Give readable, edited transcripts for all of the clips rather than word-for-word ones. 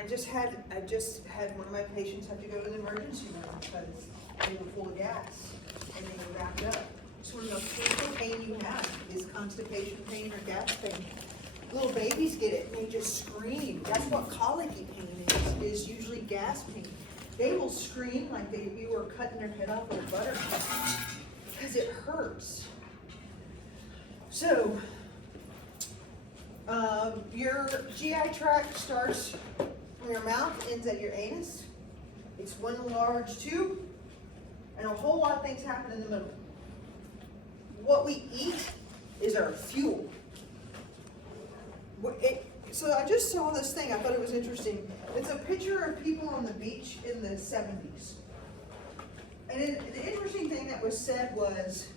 I just had one of my patients have to go to the emergency room because they were full of gas and they were wrapped up. It's one of the most painful pain you have is constipation pain or gas pain. Little babies get it and they just scream. That's what colicky pain is usually gas pain. They will scream like you were cutting their head off with a butter knife because it hurts. So, your GI tract starts from your mouth, ends at your anus. It's one large tube, and a whole lot of things happen in the middle. What we eat is our fuel. So I just saw this thing, I thought it was interesting. It's a picture of people on the beach in the 70s. And the interesting thing that was said was,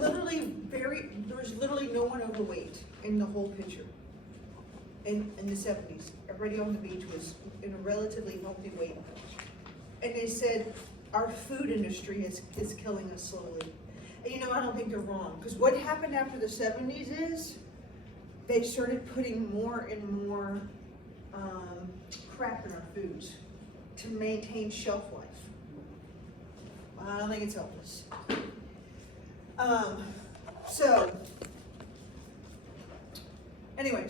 there was literally no one overweight in the whole picture in the 70s. Everybody on the beach was in a relatively healthy weight. And they said, our food industry is killing us slowly. And I don't think they're wrong, because what happened after the 70s is, they started putting more and more crap in our foods to maintain shelf life. I don't think it's helped us. So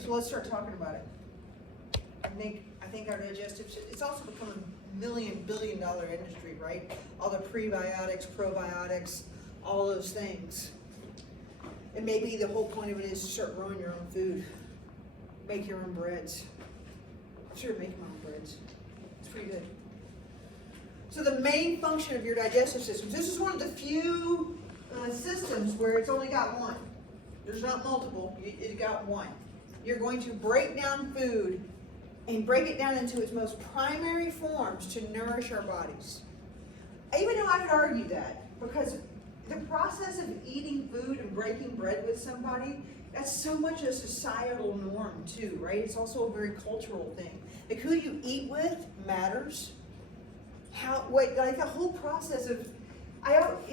let's start talking about it. I think our digestive, it's also become a billion-dollar industry, right? All the prebiotics, probiotics, all those things. And maybe the whole point of it is to start growing your own food. Make your own breads. I started making my own breads. It's pretty good. So the main function of your digestive system, this is one of the few systems where it's only got one. There's not multiple, it got one. You're going to break down food and break it down into its most primary forms to nourish our bodies. Even though I would argue that, because the process of eating food and breaking bread with somebody, that's so much a societal norm too, right? It's also a very cultural thing. Like who you eat with matters. Like the whole process of,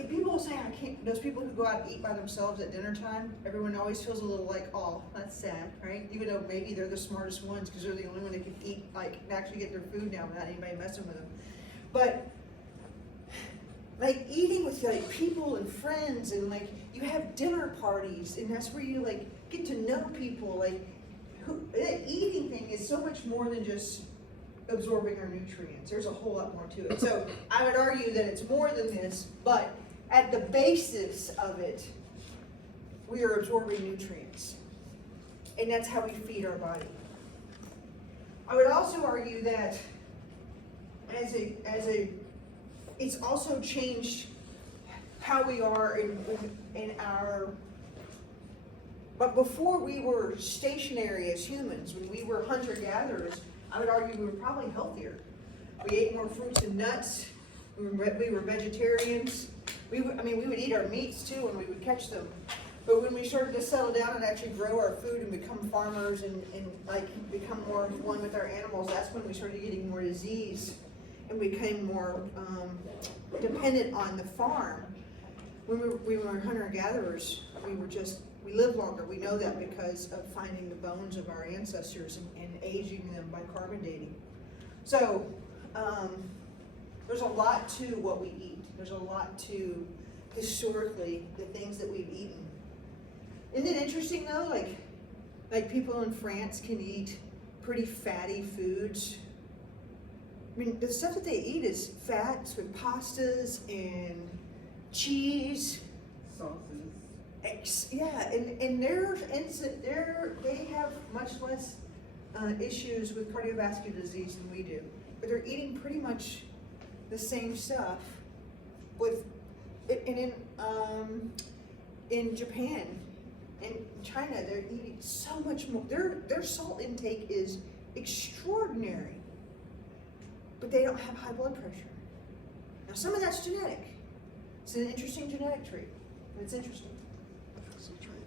people will say, I can't, those people who go out and eat by themselves at dinner time, everyone always feels a little like, oh, that's sad, right? Even though maybe they're the smartest ones because they're the only one that can eat, like, and actually get their food down without anybody messing with them. But like eating with like people and friends, and like you have dinner parties, and that's where you like get to know people. Like that eating thing is so much more than just absorbing our nutrients. There's a whole lot more to it. So I would argue that it's more than this, but at the basis of it, we are absorbing nutrients, and that's how we feed our body. I would also argue that it's also changed how we are in our, but before we were stationary as humans, when we were hunter-gatherers, I would argue we were probably healthier. We ate more fruits and nuts, we were vegetarians, we would eat our meats too when we would catch them. But when we started to settle down and actually grow our food and become farmers and like become more one with our animals, that's when we started getting more disease and became more dependent on the farm. When we were hunter-gatherers, we lived longer. We know that because of finding the bones of our ancestors and aging them by carbon dating. So there's a lot to what we eat. There's a lot to, historically, the things that we've eaten. Isn't it interesting though, like people in France can eat pretty fatty foods? I mean, the stuff that they eat is fats with pastas and cheese. Sauces. Yeah, and they have much less issues with cardiovascular disease than we do. But they're eating pretty much the same stuff. In Japan and China, they're eating so much more. Their salt intake is extraordinary, but they don't have high blood pressure. Now, some of that's genetic. It's an interesting genetic trait. It's interesting.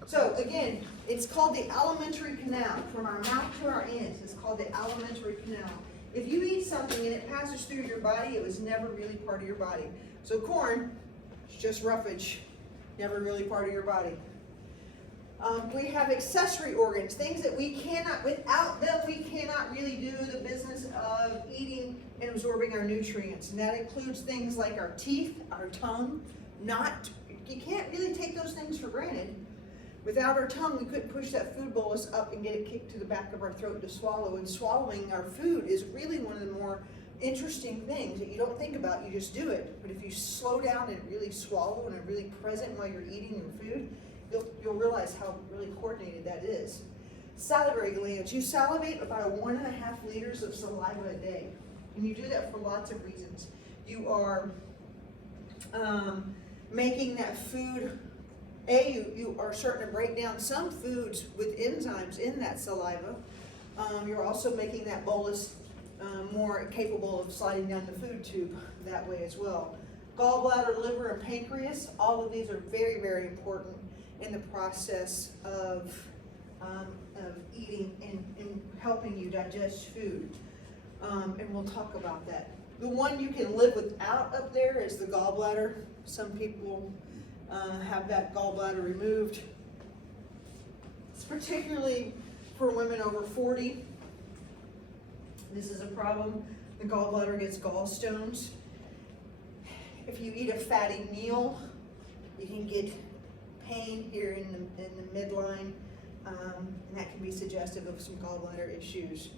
So again, it's called the alimentary canal. From our mouth to our anus, it's called the alimentary canal. If you eat something and it passes through your body, it was never really part of your body. So corn, it's just roughage, never really part of your body. We have accessory organs, things that we cannot, without them, we cannot really do the business in absorbing our nutrients. And that includes things like our teeth, our tongue. You can't really take those things for granted. Without our tongue, we couldn't push that food bolus up and get it kicked to the back of our throat to swallow. And swallowing our food is really one of the more interesting things that you don't think about, you just do it. But if you slow down and really swallow and are really present while you're eating your food, you'll realize how really coordinated that is. Salivary glands. You salivate about 1.5 liters of saliva a day. And you do that for lots of reasons. You are making that food, you are starting to break down some foods with enzymes in that saliva. You're also making that bolus more capable of sliding down the food tube that way as well. Gallbladder, liver, and pancreas, all of these are very, very important in the process of eating and helping you digest food. And we'll talk about that. The one you can live without up there is the gallbladder. Some people have that gallbladder removed. It's particularly for women over 40. This is a problem. The gallbladder gets gallstones. If you eat a fatty meal, you can get pain here in the midline, and that can be suggestive of some gallbladder issues.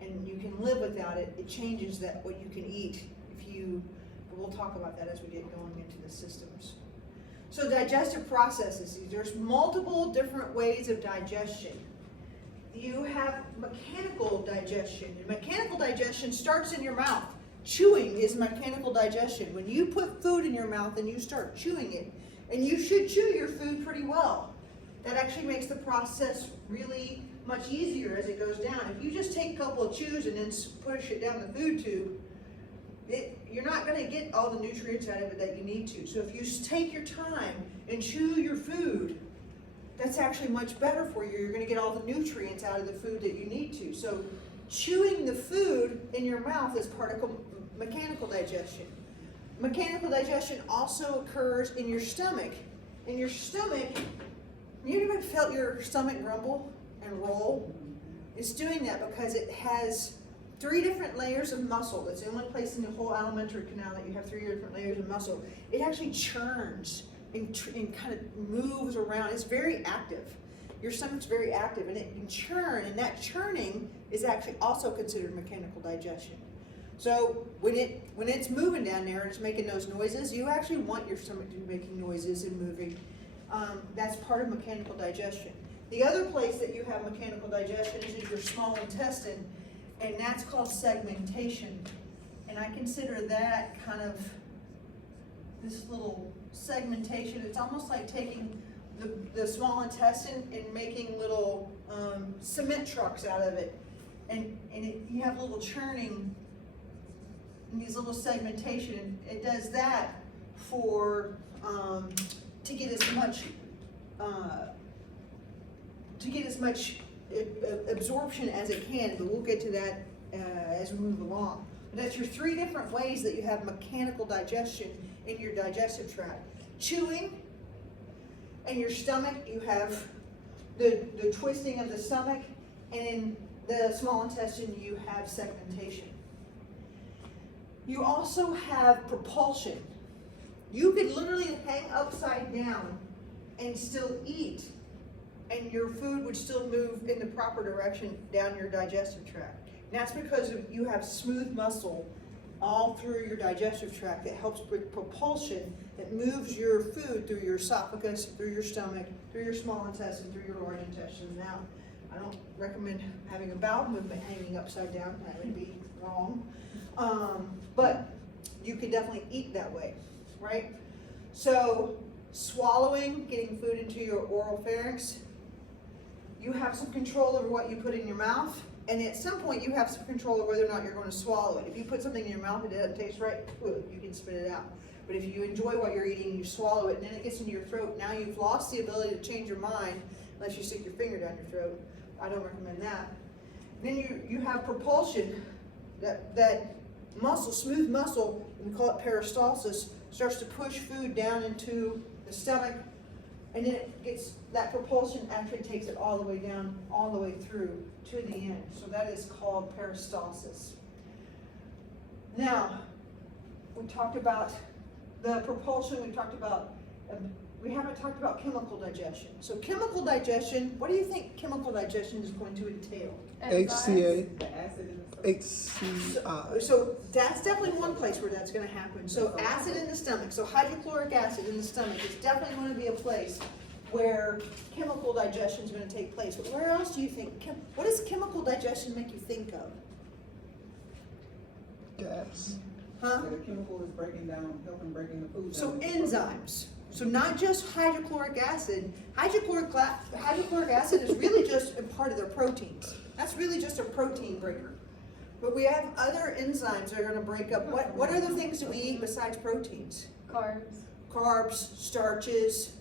And you can live without it. It changes that what you can eat. We'll talk about that as we get going into the systems. So digestive processes. There's multiple different ways of digestion. You have mechanical digestion. And mechanical digestion starts in your mouth. Chewing is mechanical digestion. When you put food in your mouth and you start chewing it, and you should chew your food pretty well. That actually makes the process really much easier as it goes down. If you just take a couple of chews and then push it down the food tube, you're not going to get all the nutrients out of it that you need to. So if you take your time and chew your food, that's actually much better for you. You're going to get all the nutrients out of the food that you need to. So chewing the food in your mouth is part of mechanical digestion. Mechanical digestion also occurs in your stomach. In your stomach, you ever felt your stomach rumble and roll? It's doing that because it has 3 different layers of muscle. That's the only place in the whole alimentary canal that you have 3 different layers of muscle. It actually churns and kind of moves around. It's very active. Your stomach's very active, and it can churn, and that churning is actually also considered mechanical digestion. So when it's moving down there and it's making those noises, you actually want your stomach to be making noises and moving. That's part of mechanical digestion. The other place that you have mechanical digestion is in your small intestine, and that's called segmentation. And I consider that kind of this little segmentation. It's almost like taking the small intestine and making little cement trucks out of it. And you have a little churning in these little segmentation. It does that for to get as much absorption as it can, but we'll get to that as we move along. But that's your 3 different ways that you have mechanical digestion in your digestive tract. Chewing, in your stomach, you have the twisting of the stomach, and in the small intestine, you have segmentation. You also have propulsion. You could literally hang upside down and still eat, and your food would still move in the proper direction down your digestive tract. And that's because you have smooth muscle all through your digestive tract that helps with propulsion, that moves your food through your esophagus, through your stomach, through your small intestine, through your large intestine. Now, I don't recommend having a bowel movement hanging upside down. That would be wrong. But you could definitely eat that way, right? So swallowing, getting food into your oral pharynx, you have some control over what you put in your mouth, and at some point you have some control over whether or not you're going to swallow it. If you put something in your mouth and it doesn't taste right, you can spit it out. But if you enjoy what you're eating, you swallow it, and then it gets into your throat, now you've lost the ability to change your mind unless you stick your finger down your throat. I don't recommend that. Then you have propulsion, that muscle, smooth muscle, we call it peristalsis, starts to push food down into the stomach, and then it gets, that propulsion actually takes it all the way down, all the way through to the end. So that is called peristalsis. Now, we talked about the propulsion, we haven't talked about chemical digestion. So chemical digestion, what do you think chemical digestion is going to entail? HCA, The acid in the stomach. HCI. So that's definitely one place where that's gonna happen. So acid in the stomach, so hydrochloric acid in the stomach is definitely gonna be a place where chemical digestion is gonna take place. But where else do you think, what does chemical digestion make you think of? Gas. Huh? So the chemical is breaking down, helping breaking the food down. So enzymes. So not just hydrochloric acid. Hydrochloric acid is really just a part of their proteins. That's really just a protein breaker. But we have other enzymes that are gonna break up. What other things do we eat besides proteins? Carbs. Carbs, starches,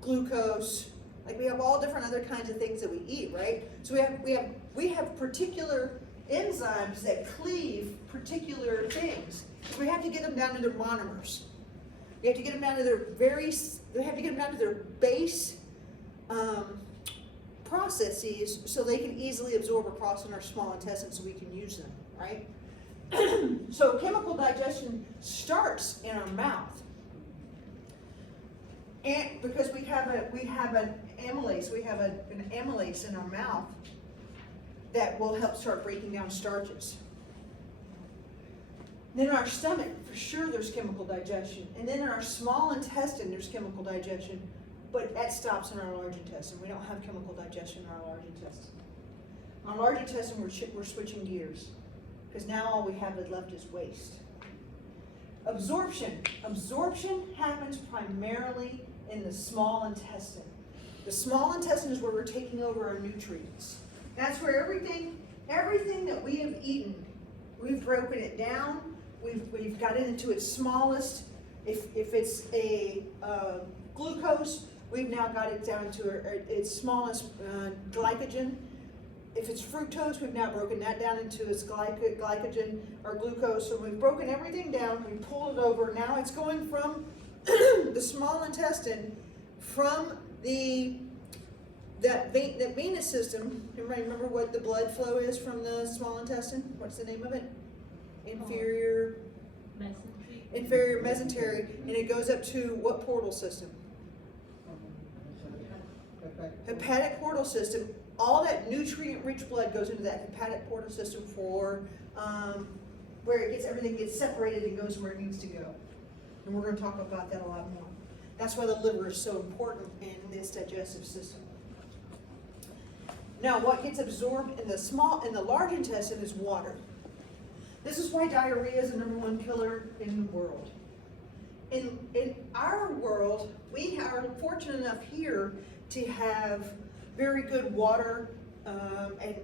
glucose. Like we have all different other kinds of things that we eat, right? So we have particular enzymes that cleave particular things. We have to get them down to their monomers. You have to get them down to their base processes so they can easily absorb across in our small intestine so we can use them, right? So chemical digestion starts in our mouth. And because we have an amylase in our mouth that will help start breaking down starches. Then in our stomach, for sure there's chemical digestion. And then in our small intestine, there's chemical digestion, but that stops in our large intestine. We don't have chemical digestion in our large intestine. In our large intestine, we're switching gears, because now all we have left is waste. Absorption. Absorption happens primarily in the small intestine. The small intestine is where we're taking over our nutrients. That's where everything that we have eaten, we've broken it down. We've got it into its smallest. If it's a glucose, we've now got it down to its smallest glycogen. If it's fructose, we've now broken that down into its glycogen or glucose. So we've broken everything down. We pulled it over. Now it's going from the small intestine, from that venous system. Everybody remember what the blood flow is from the small intestine? What's the name of it? Inferior mesentery, and it goes up to what portal system? Hepatic portal system. All that nutrient-rich blood goes into that hepatic portal system for where everything gets separated and goes where it needs to go. And we're going to talk about that a lot more. That's why the liver is so important in this digestive system. Now, what gets absorbed in the large intestine is water. This is why diarrhea is the #1 killer in the world. In our world, we are fortunate enough here to have very good water, and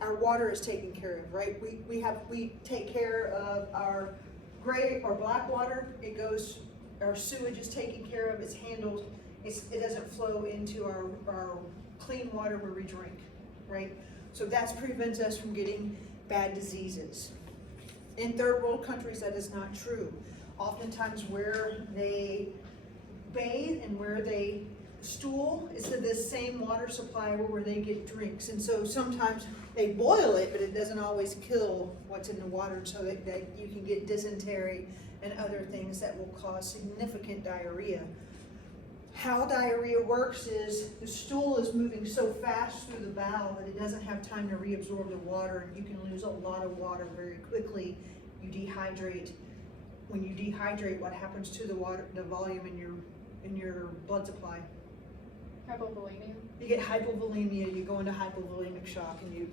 our water is taken care of, right? We take care of our gray or black water. Our sewage is taken care of. It's handled. It doesn't flow into our clean water where we drink, right? So that prevents us from getting bad diseases. In third world countries, that is not true. Oftentimes where they bathe and where they stool is to this same water supply where they get drinks. And so sometimes they boil it, but it doesn't always kill what's in the water, so that you can get dysentery and other things that will cause significant diarrhea. How diarrhea works is the stool is moving so fast through the bowel that it doesn't have time to reabsorb the water, and you can lose a lot of water very quickly. You dehydrate. When you dehydrate, what happens to the volume in your blood supply? Hypovolemia. You get hypovolemia. You go into hypovolemic shock, and you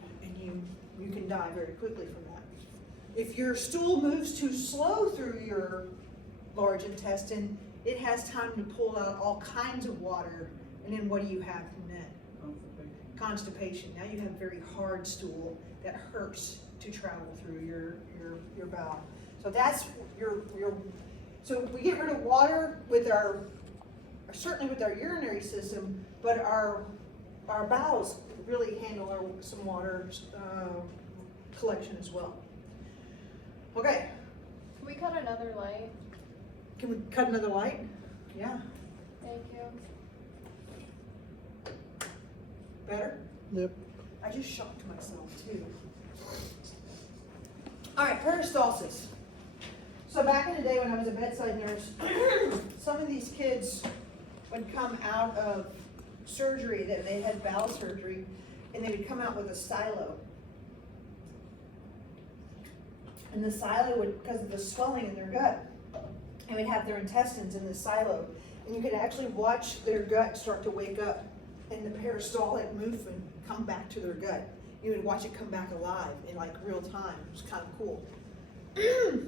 can die very quickly from that. If your stool moves too slow through your large intestine, it has time to pull out all kinds of water, and then what do you have from that? Constipation. Now you have very hard stool that hurts to travel through your bowel. So that's so we get rid of water certainly with our urinary system, but our bowels really handle some water collection as well. Okay. Can we cut another light? Can we cut another light? Yeah. Thank you. Better? Yep. I just shocked myself too. All right, peristalsis. So back in the day when I was a bedside nurse, some of these kids would come out of surgery, that they had bowel surgery, and they would come out with a silo. And the silo would, because of the swelling in their gut, and would have their intestines in the silo. And you could actually watch their gut start to wake up and the peristaltic movement come back to their gut. You would watch it come back alive in like real time. It was kind of cool.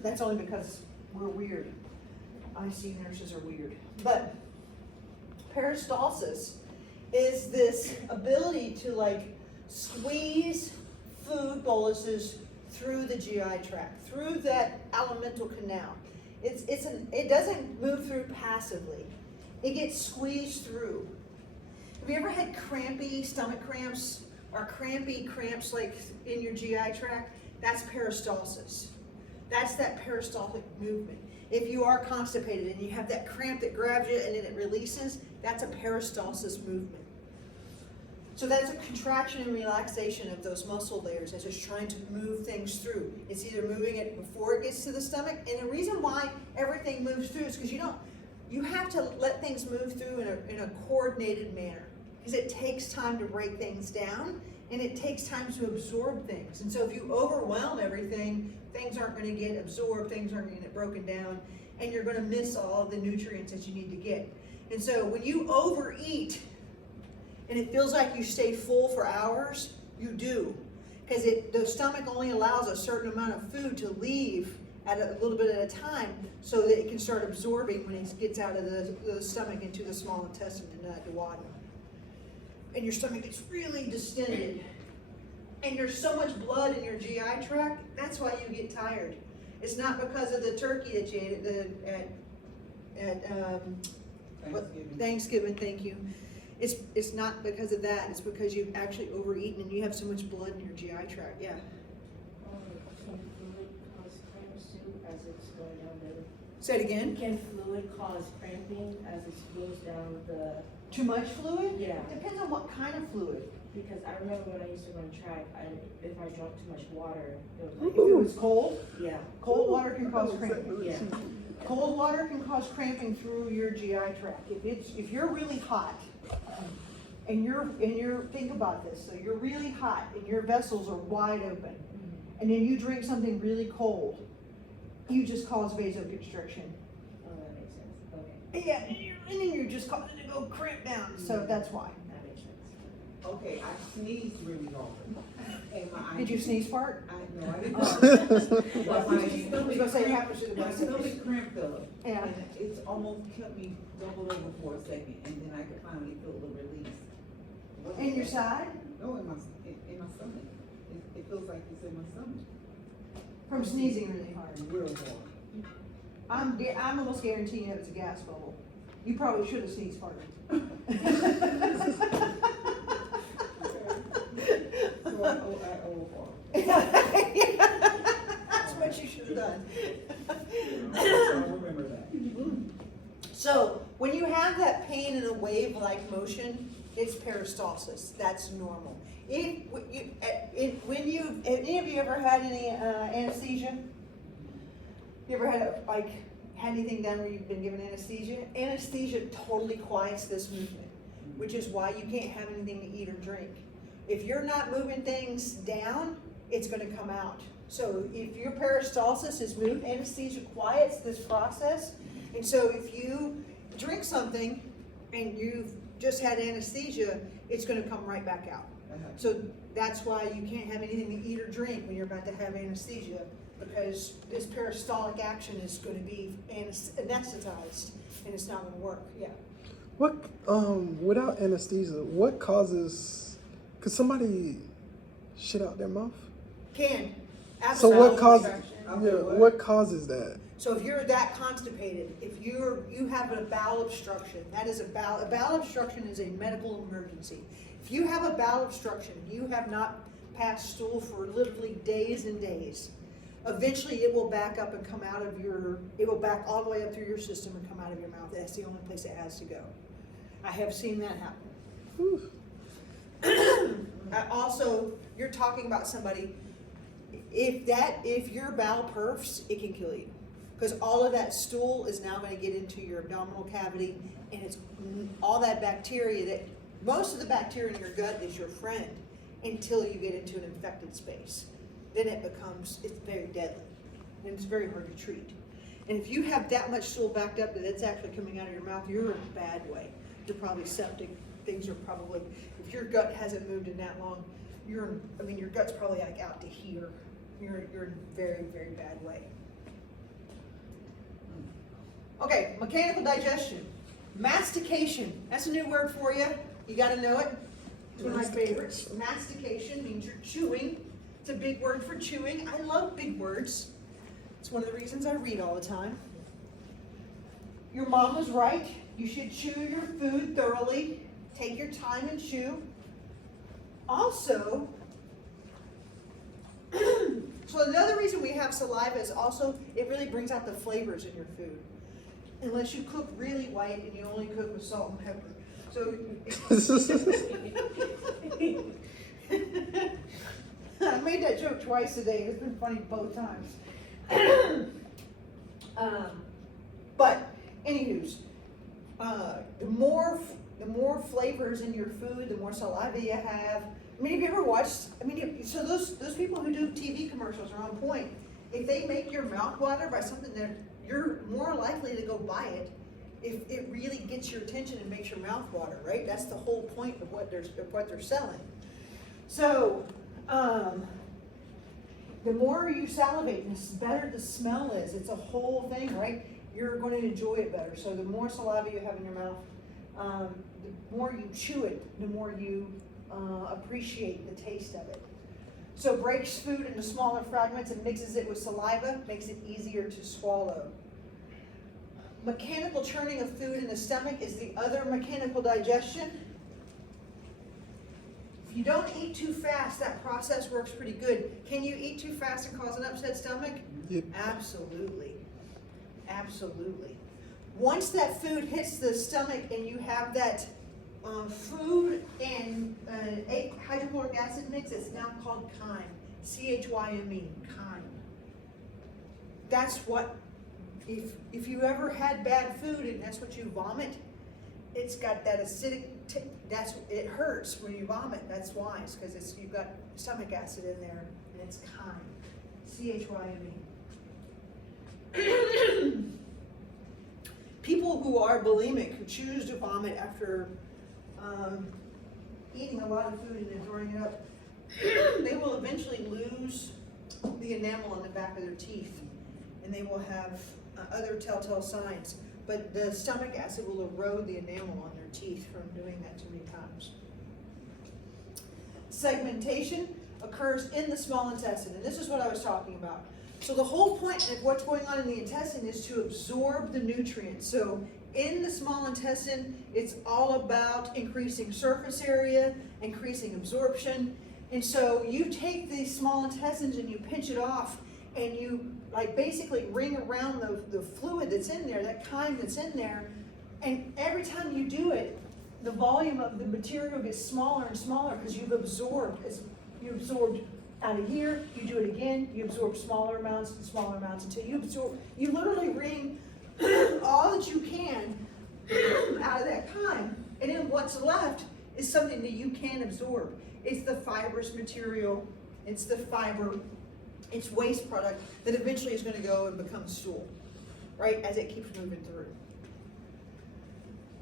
That's only because we're weird. ICU nurses are weird. But peristalsis is this ability to like squeeze food boluses through the GI tract, through that alimental canal. It doesn't move through passively. It gets squeezed through. Have you ever had crampy stomach cramps or crampy cramps like in your GI tract? That's peristalsis. That's that peristaltic movement. If you are constipated and you have that cramp that grabs you and then it releases, that's a peristalsis movement. So that's a contraction and relaxation of those muscle layers as it's trying to move things through. It's either moving it before it gets to the stomach, and the reason why everything moves through is because you have to let things move through in a coordinated manner, because it takes time to break things down and it takes time to absorb things. And so if you overwhelm everything, things aren't going to get absorbed, things aren't going to get broken down, and you're going to miss all of the nutrients that you need to get. And so when you overeat and it feels like you stay full for hours, you do, because the stomach only allows a certain amount of food to leave at a little bit at a time, so that it can start absorbing when it gets out of the stomach into the small intestine and the duodenum. And your stomach gets really distended, and there's so much blood in your GI tract, that's why you get tired. It's not because of the turkey that you ate at Thanksgiving, thank you. It's not because of that, it's because you've actually overeaten and you have so much blood in your GI tract, yeah. Can fluid cause cramps too as it's going down the... Say it again. Can fluid cause cramping as it goes down the... Too much fluid? Yeah. Depends on what kind of fluid. Because I remember when I used to run track, if I drank too much water, it was If it was cold, yeah. cold water can cause cramping. Yeah. Cold water can cause cramping through your GI tract. If you're really hot, and you're think about this, so you're really hot and your vessels are wide open, and then you drink something really cold, you just cause vasoconstriction. Oh, that makes sense. Okay. Yeah, and then you're just causing it to go cramp down, so that's why. That makes sense. Okay, I sneezed really often. And Did you sneeze fart? No, I didn't. I But was gonna say it happens to the my best. stomach cramped up. Yeah. And it's almost kept me doubled over for a second, and then I could finally feel the release. In your side? No, in my stomach. It feels like it's in my stomach. From sneezing really hard. Real hard. I'm almost guaranteeing it was a gas bubble. You probably should have sneezed harder. So I owe That's what you should have done. I'll remember that. So when you have that pain in a wave-like motion, it's peristalsis. That's normal. Any of you ever had any anesthesia? You ever had anything done where you've been given anesthesia? Anesthesia totally quiets this movement, which is why you can't have anything to eat or drink. If you're not moving things down, it's going to come out. So if your peristalsis is moved, anesthesia quiets this process. And so if you drink something and you've just had anesthesia, it's going to come right back out. So that's why you can't have anything to eat or drink when you're about to have anesthesia, because this peristaltic action is going to be anesthetized and it's not going to work. Yeah. What, without anesthesia, what causes, could somebody shit out their mouth? Can. So what Absolutely. causes, what causes that? So if you're that constipated, if you have a bowel obstruction, that is a bowel obstruction is a medical emergency. If you have a bowel obstruction, you have not passed stool for literally days and days, eventually it will back up and come out of it will back all the way up through your system and come out of your mouth. That's the only place it has to go. I have seen that happen. Also, you're talking about somebody, if your bowel perfs, it can kill you. Because all of that stool is now gonna get into your abdominal cavity, and it's all that bacteria that, most of the bacteria in your gut is your friend until you get into an infected space. Then it's very deadly, and it's very hard to treat. And if you have that much stool backed up that it's actually coming out of your mouth, you're in a bad way. You're probably septic, things are probably, if your gut hasn't moved in that long, your gut's probably like out to here. You're in a very, very bad way. Okay, mechanical digestion. Mastication, that's a new word for you. You gotta know it. It's one of my favorites. Mastication means you're chewing. It's a big word for chewing. I love big words. It's one of the reasons I read all the time. Your mom was right. You should chew your food thoroughly. Take your time and chew. Also, so another reason we have saliva is also it really brings out the flavors in your food. Unless you cook really white and you only cook with salt and pepper. So I made that joke twice today. It's been funny both times. But anywho's, the more flavors in your food, the more saliva you have. I mean, have you ever watched? So those people who do TV commercials are on point. If they make your mouth water by something that you're more likely to go buy it, if it really gets your attention and makes your mouth water, right? That's the whole point of what they're selling. So, the more you salivate, the better the smell is. It's a whole thing, right? You're going to enjoy it better. So the more saliva you have in your mouth, the more you chew it, the more you appreciate the taste of it. So breaks food into smaller fragments and mixes it with saliva, makes it easier to swallow. Mechanical churning of food in the stomach is the other mechanical digestion. If you don't eat too fast, that process works pretty good. Can you eat too fast and cause an upset stomach? Yep. Absolutely. Absolutely. Once that food hits the stomach and you have that food and hydrochloric acid mix, it's now called chyme. C-H-Y-M-E, chyme. That's what, if you ever had bad food and that's what you vomit, it's got that acidic, it hurts when you vomit. That's why, it's because you've got stomach acid in there, and it's chyme. C-H-Y-M-E. People who are bulimic, who choose to vomit after eating a lot of food and then throwing it up, they will eventually lose the enamel on the back of their teeth, and they will have other telltale signs. But the stomach acid will erode the enamel on their teeth from doing that too many times. Segmentation occurs in the small intestine, and this is what I was talking about. So the whole point of what's going on in the intestine is to absorb the nutrients. So in the small intestine, it's all about increasing surface area, increasing absorption. And so you take these small intestines and you pinch it off, and you basically ring around the fluid that's in there, that chyme that's in there, and every time you do it, the volume of the material gets smaller and smaller because you've absorbed out of here, you do it again, you absorb smaller amounts and smaller amounts until you literally wring all that you can out of that chyme, and then what's left is something that you can absorb. It's the fibrous material, it's the fiber, it's waste product that eventually is going to go and become stool, right, as it keeps moving through.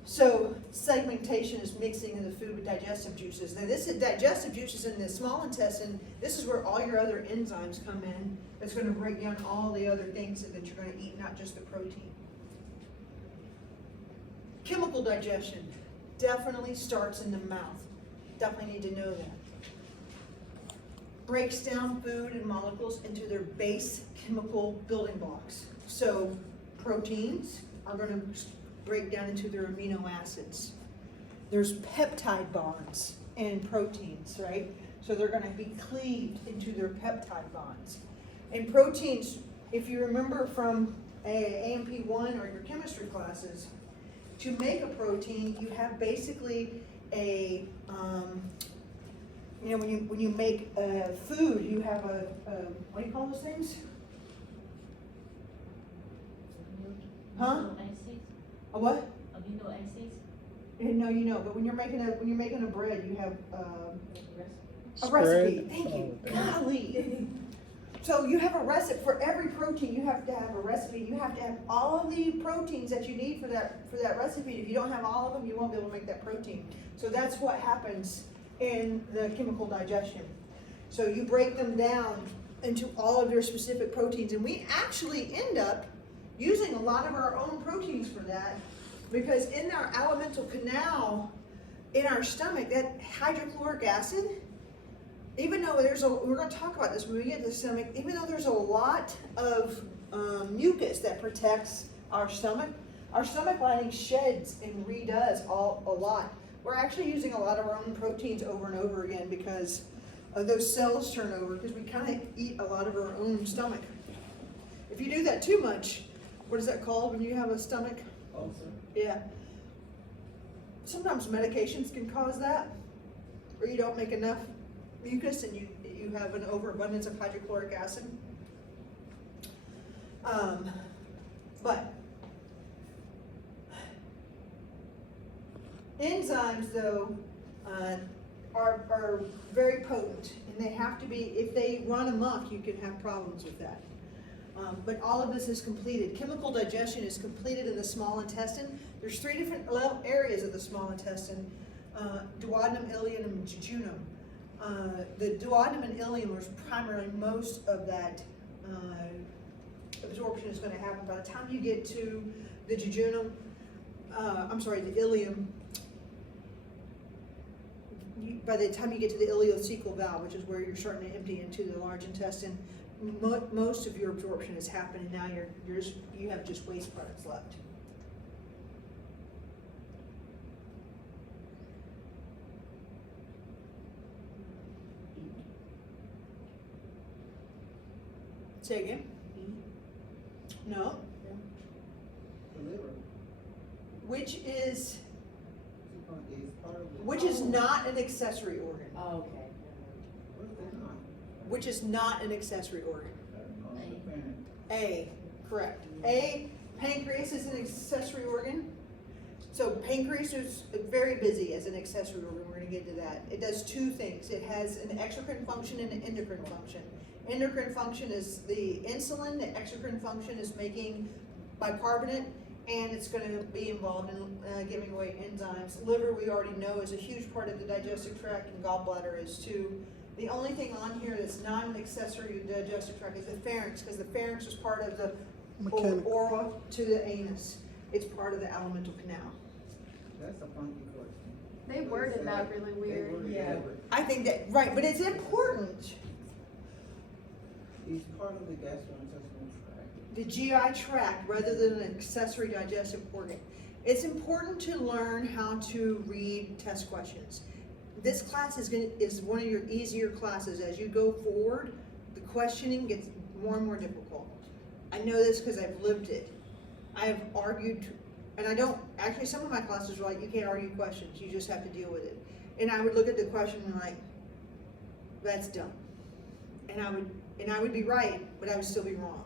So segmentation is mixing of the food with digestive juices. Now this is digestive juices in the small intestine. This is where all your other enzymes come in. That's going to break down all the other things that you're going to eat, not just the protein. Chemical digestion definitely starts in the mouth. Definitely need to know that. Breaks down food and molecules into their base chemical building blocks. So proteins are going to break down into their amino acids. There's peptide bonds in proteins, right? So they're going to be cleaved into their peptide bonds. And proteins, if you remember from AMP1 or your chemistry classes, to make a protein, you have basically a, when you make food, you have a those things? Huh? Amino acids, A what? amino acids, No, you know, but when you're making a bread, you have, a recipe. recipe, Spread? thank you, Oh, damn. golly. So you have a recipe, for every protein, you have to have a recipe, you have to have all of the proteins that you need for that recipe. If you don't have all of them, you won't be able to make that protein. So that's what happens in the chemical digestion. So you break them down into all of their specific proteins, and we actually end up using a lot of our own proteins for that, because in our alimental canal, in our stomach, that hydrochloric acid, even though we're gonna talk about this when we get to the stomach, even though there's a lot of mucus that protects our stomach lining sheds and redoes a lot. We're actually using a lot of our own proteins over and over again because of those cells turnover, because we kind of eat a lot of our own stomach. If you do that too much, what is that called when you have a stomach? Ulcer. Yeah. Sometimes medications can cause that, or you don't make enough mucus and you have an overabundance of hydrochloric acid. But enzymes, though, are very potent, and they have to be, if they run amok, you can have problems with that. But all of this is completed. Chemical digestion is completed in the small intestine. There's 3 different areas of the small intestine, duodenum, ileum, and jejunum. The duodenum and ileum is primarily most of that absorption is going to happen. By the time you get to the jejunum, the ileum, by the time you get to the ileocecal valve, which is where you're starting to empty into the large intestine, most of your absorption is happening. Now you have just waste products left. Say again? No. The liver. Which is Part of it. which is not an accessory organ. Oh, okay. What is that not? Which is not an accessory organ. The parent. A, correct. A, pancreas is an accessory organ. So pancreas is very busy as an accessory organ. We're going to get to that. It does 2 things. It has an exocrine function and an endocrine function. Endocrine function is the insulin. The exocrine function is making bicarbonate, and it's going to be involved in giving away enzymes. Liver, we already know, is a huge part of the digestive tract, and gallbladder is too. The only thing on here that's not an accessory to the digestive tract is the pharynx, because the pharynx is part of the Mechanical. aura to the anus. It's part of the alimental canal. That's a funky question. They worded that really weird. Yeah. I think that, right, but it's important. It's part of the gastrointestinal tract. The GI tract rather than an accessory digestive organ. It's important to learn how to read test questions. This class is one of your easier classes. As you go forward, the questioning gets more and more difficult. I know this because I've lived it. I have argued, and I don't, actually some of my classes are like, you can't argue questions, you just have to deal with it. And I would look at the question and like, that's dumb. And I would be right, but I would still be wrong.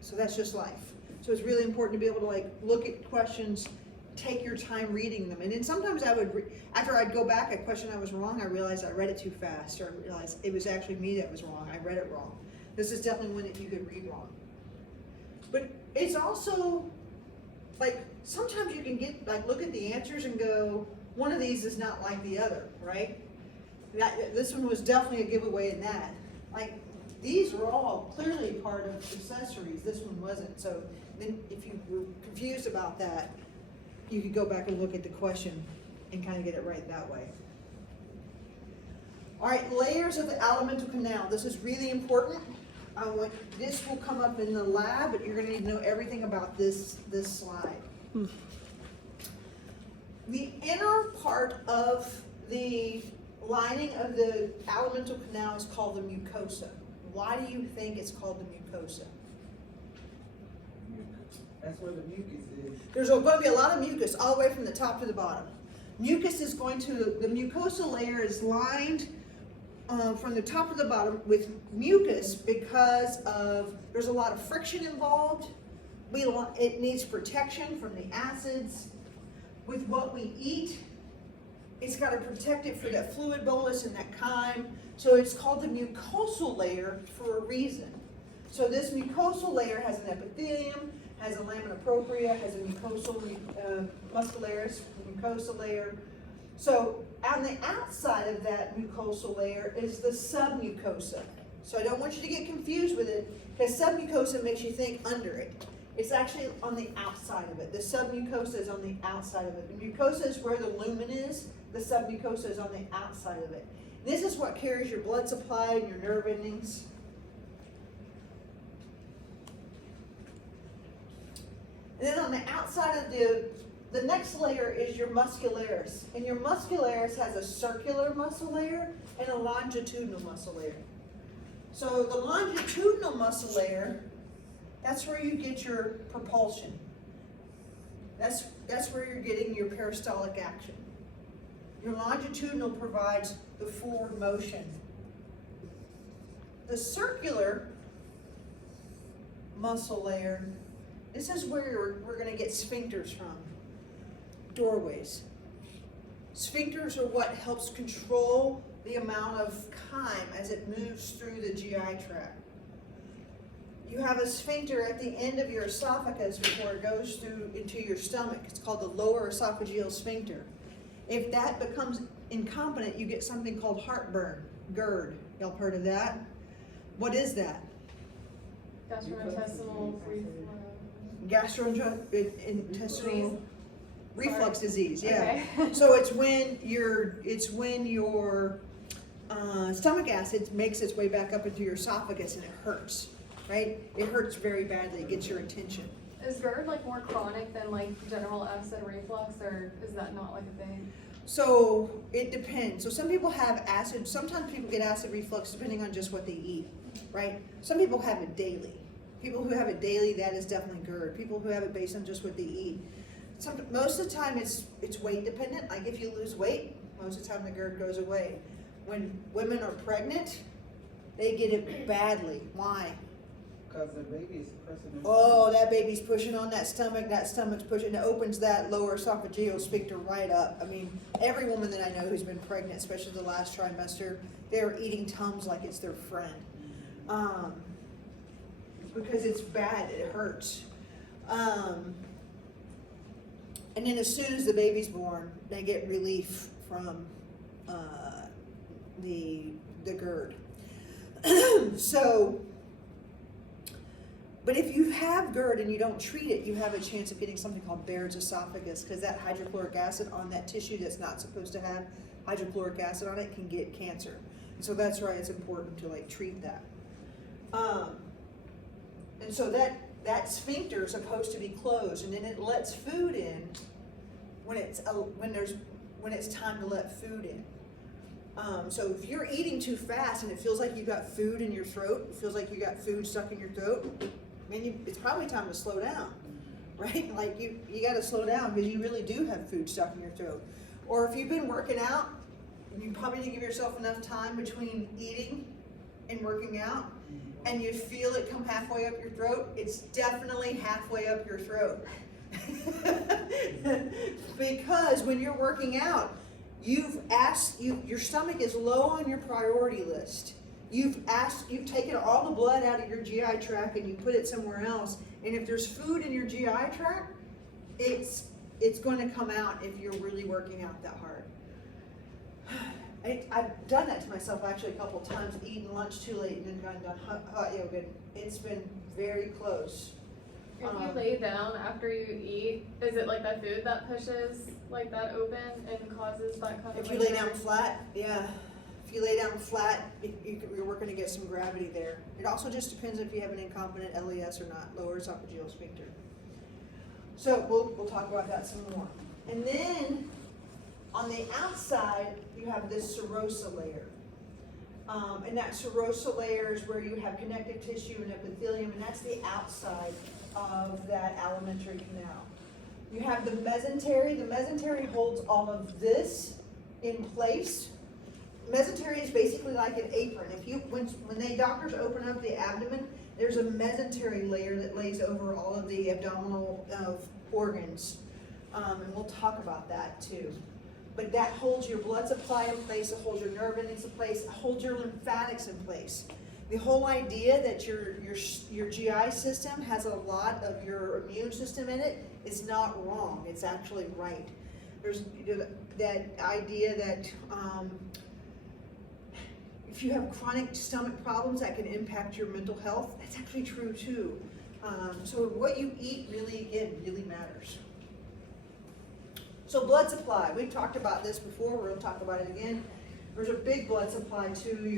So that's just life. So it's really important to be able to like look at questions, take your time reading them. And then sometimes I would, after I'd go back, a question I was wrong, I realized I read it too fast, or I realized it was actually me that was wrong. I read it wrong. This is definitely one that you could read wrong. But it's also, like, sometimes you can get, like, look at the answers and go, one of these is not like the other, right? This one was definitely a giveaway in that. Like, these are all clearly part of accessories, this one wasn't. So then if you were confused about that, you could go back and look at the question and kind of get it right that way. All right, layers of the alimental canal. This is really important. This will come up in the lab, but you're going to need to know everything about this slide. The inner part of the lining of the alimental canal is called the mucosa. Why do you think it's called the mucosa? That's where the mucus is. There's going to be a lot of mucus all the way from the top to the bottom. Mucus is going to, the mucosal layer is lined from the top to the bottom with mucus because there's a lot of friction involved. It needs protection from the acids. With what we eat, it's got to protect it for that fluid bolus and that chyme. So it's called the mucosal layer for a reason. So this mucosal layer has an epithelium, has a lamina propria, has a mucosal muscularis mucosa layer. So on the outside of that mucosal layer is the submucosa. So I don't want you to get confused with it, because submucosa makes you think under it. It's actually on the outside of it. The submucosa is on the outside of it. The mucosa is where the lumen is. The submucosa is on the outside of it. This is what carries your blood supply and your nerve endings. And then on the outside of the next layer is your muscularis. And your muscularis has a circular muscle layer and a longitudinal muscle layer. So the longitudinal muscle layer, that's where you get your propulsion. That's where you're getting your peristaltic action. Your longitudinal provides the forward motion. The circular muscle layer, this is where we're going to get sphincters from. Doorways. Sphincters are what helps control the amount of chyme as it moves through the GI tract. You have a sphincter at the end of your esophagus before it goes through into your stomach. It's called the lower esophageal sphincter. If that becomes incompetent, you get something called heartburn, GERD. Y'all heard of that? What is that? Gastrointestinal Gastrointestinal reflux disease, yeah. Okay. So it's when your stomach acid makes its way back up into your esophagus and it hurts, right? It hurts very badly. It gets your attention. Is GERD like more chronic than like general acid reflux, or is that not like a thing? So it depends. So some people have acid. Sometimes people get acid reflux depending on just what they eat, right? Some people have it daily. People who have it daily, that is definitely GERD. People who have it based on just what they eat. Most of the time it's weight dependent. Like if you lose weight, most of the time the GERD goes away. When women are pregnant, they get it badly. Why? Because the baby is pressing. Oh, that baby's pushing on that stomach's pushing, it opens that lower esophageal sphincter right up. I mean, every woman that I know who's been pregnant, especially the last trimester, they're eating Tums like it's their friend. Because it's bad, it hurts. And then as soon as the baby's born, they get relief from the GERD. So, but if you have GERD and you don't treat it, you have a chance of getting something called Baird's esophagus, because that hydrochloric acid on that tissue that's not supposed to have hydrochloric acid on it can get cancer. And so that's why it's important to like treat that. And so that sphincter is supposed to be closed, and then it lets food in when it's time to let food in. So if you're eating too fast and it feels like you got food in your throat, it feels like you got food stuck in your throat, it's probably time to slow down, right? Like you got to slow down because you really do have food stuck in your throat. Or if you've been working out, you probably need to give yourself enough time between eating and working out, and you feel it come halfway up your throat, it's definitely halfway up your throat. Because when you're working out, your stomach is low on your priority list. You've taken all the blood out of your GI tract and you put it somewhere else. And if there's food in your GI tract, it's going to come out if you're really working out that hard. I've done that to myself actually a couple times, eating lunch too late and then gone done hot yoga. It's been very close. If you lay down after you eat, is it like that food that pushes like that open and causes that kind of? If you lay down flat, yeah. If you lay down flat, you're working to get some gravity there. It also just depends if you have an incompetent LES or not, lower esophageal sphincter. So we'll talk about that some more. And then on the outside, you have this serosa layer. And that serosa layer is where you have connective tissue and epithelium, and that's the outside of that alimentary canal. You have the mesentery. The mesentery holds all of this in place. mesentery is basically like an apron. If you, when they doctors open up the abdomen, there's a mesentery layer that lays over all of the abdominal organs. And we'll talk about that too. But that holds your blood supply in place, it holds your nerve endings in place, it holds your lymphatics in place. The whole idea that your GI system has a lot of your immune system in it is not wrong. It's actually right. There's that idea that if you have chronic stomach problems that can impact your mental health, that's actually true too. So what you eat really, again, really matters. So blood supply, we've talked about this before, we're gonna talk about it again. There's a big blood supply to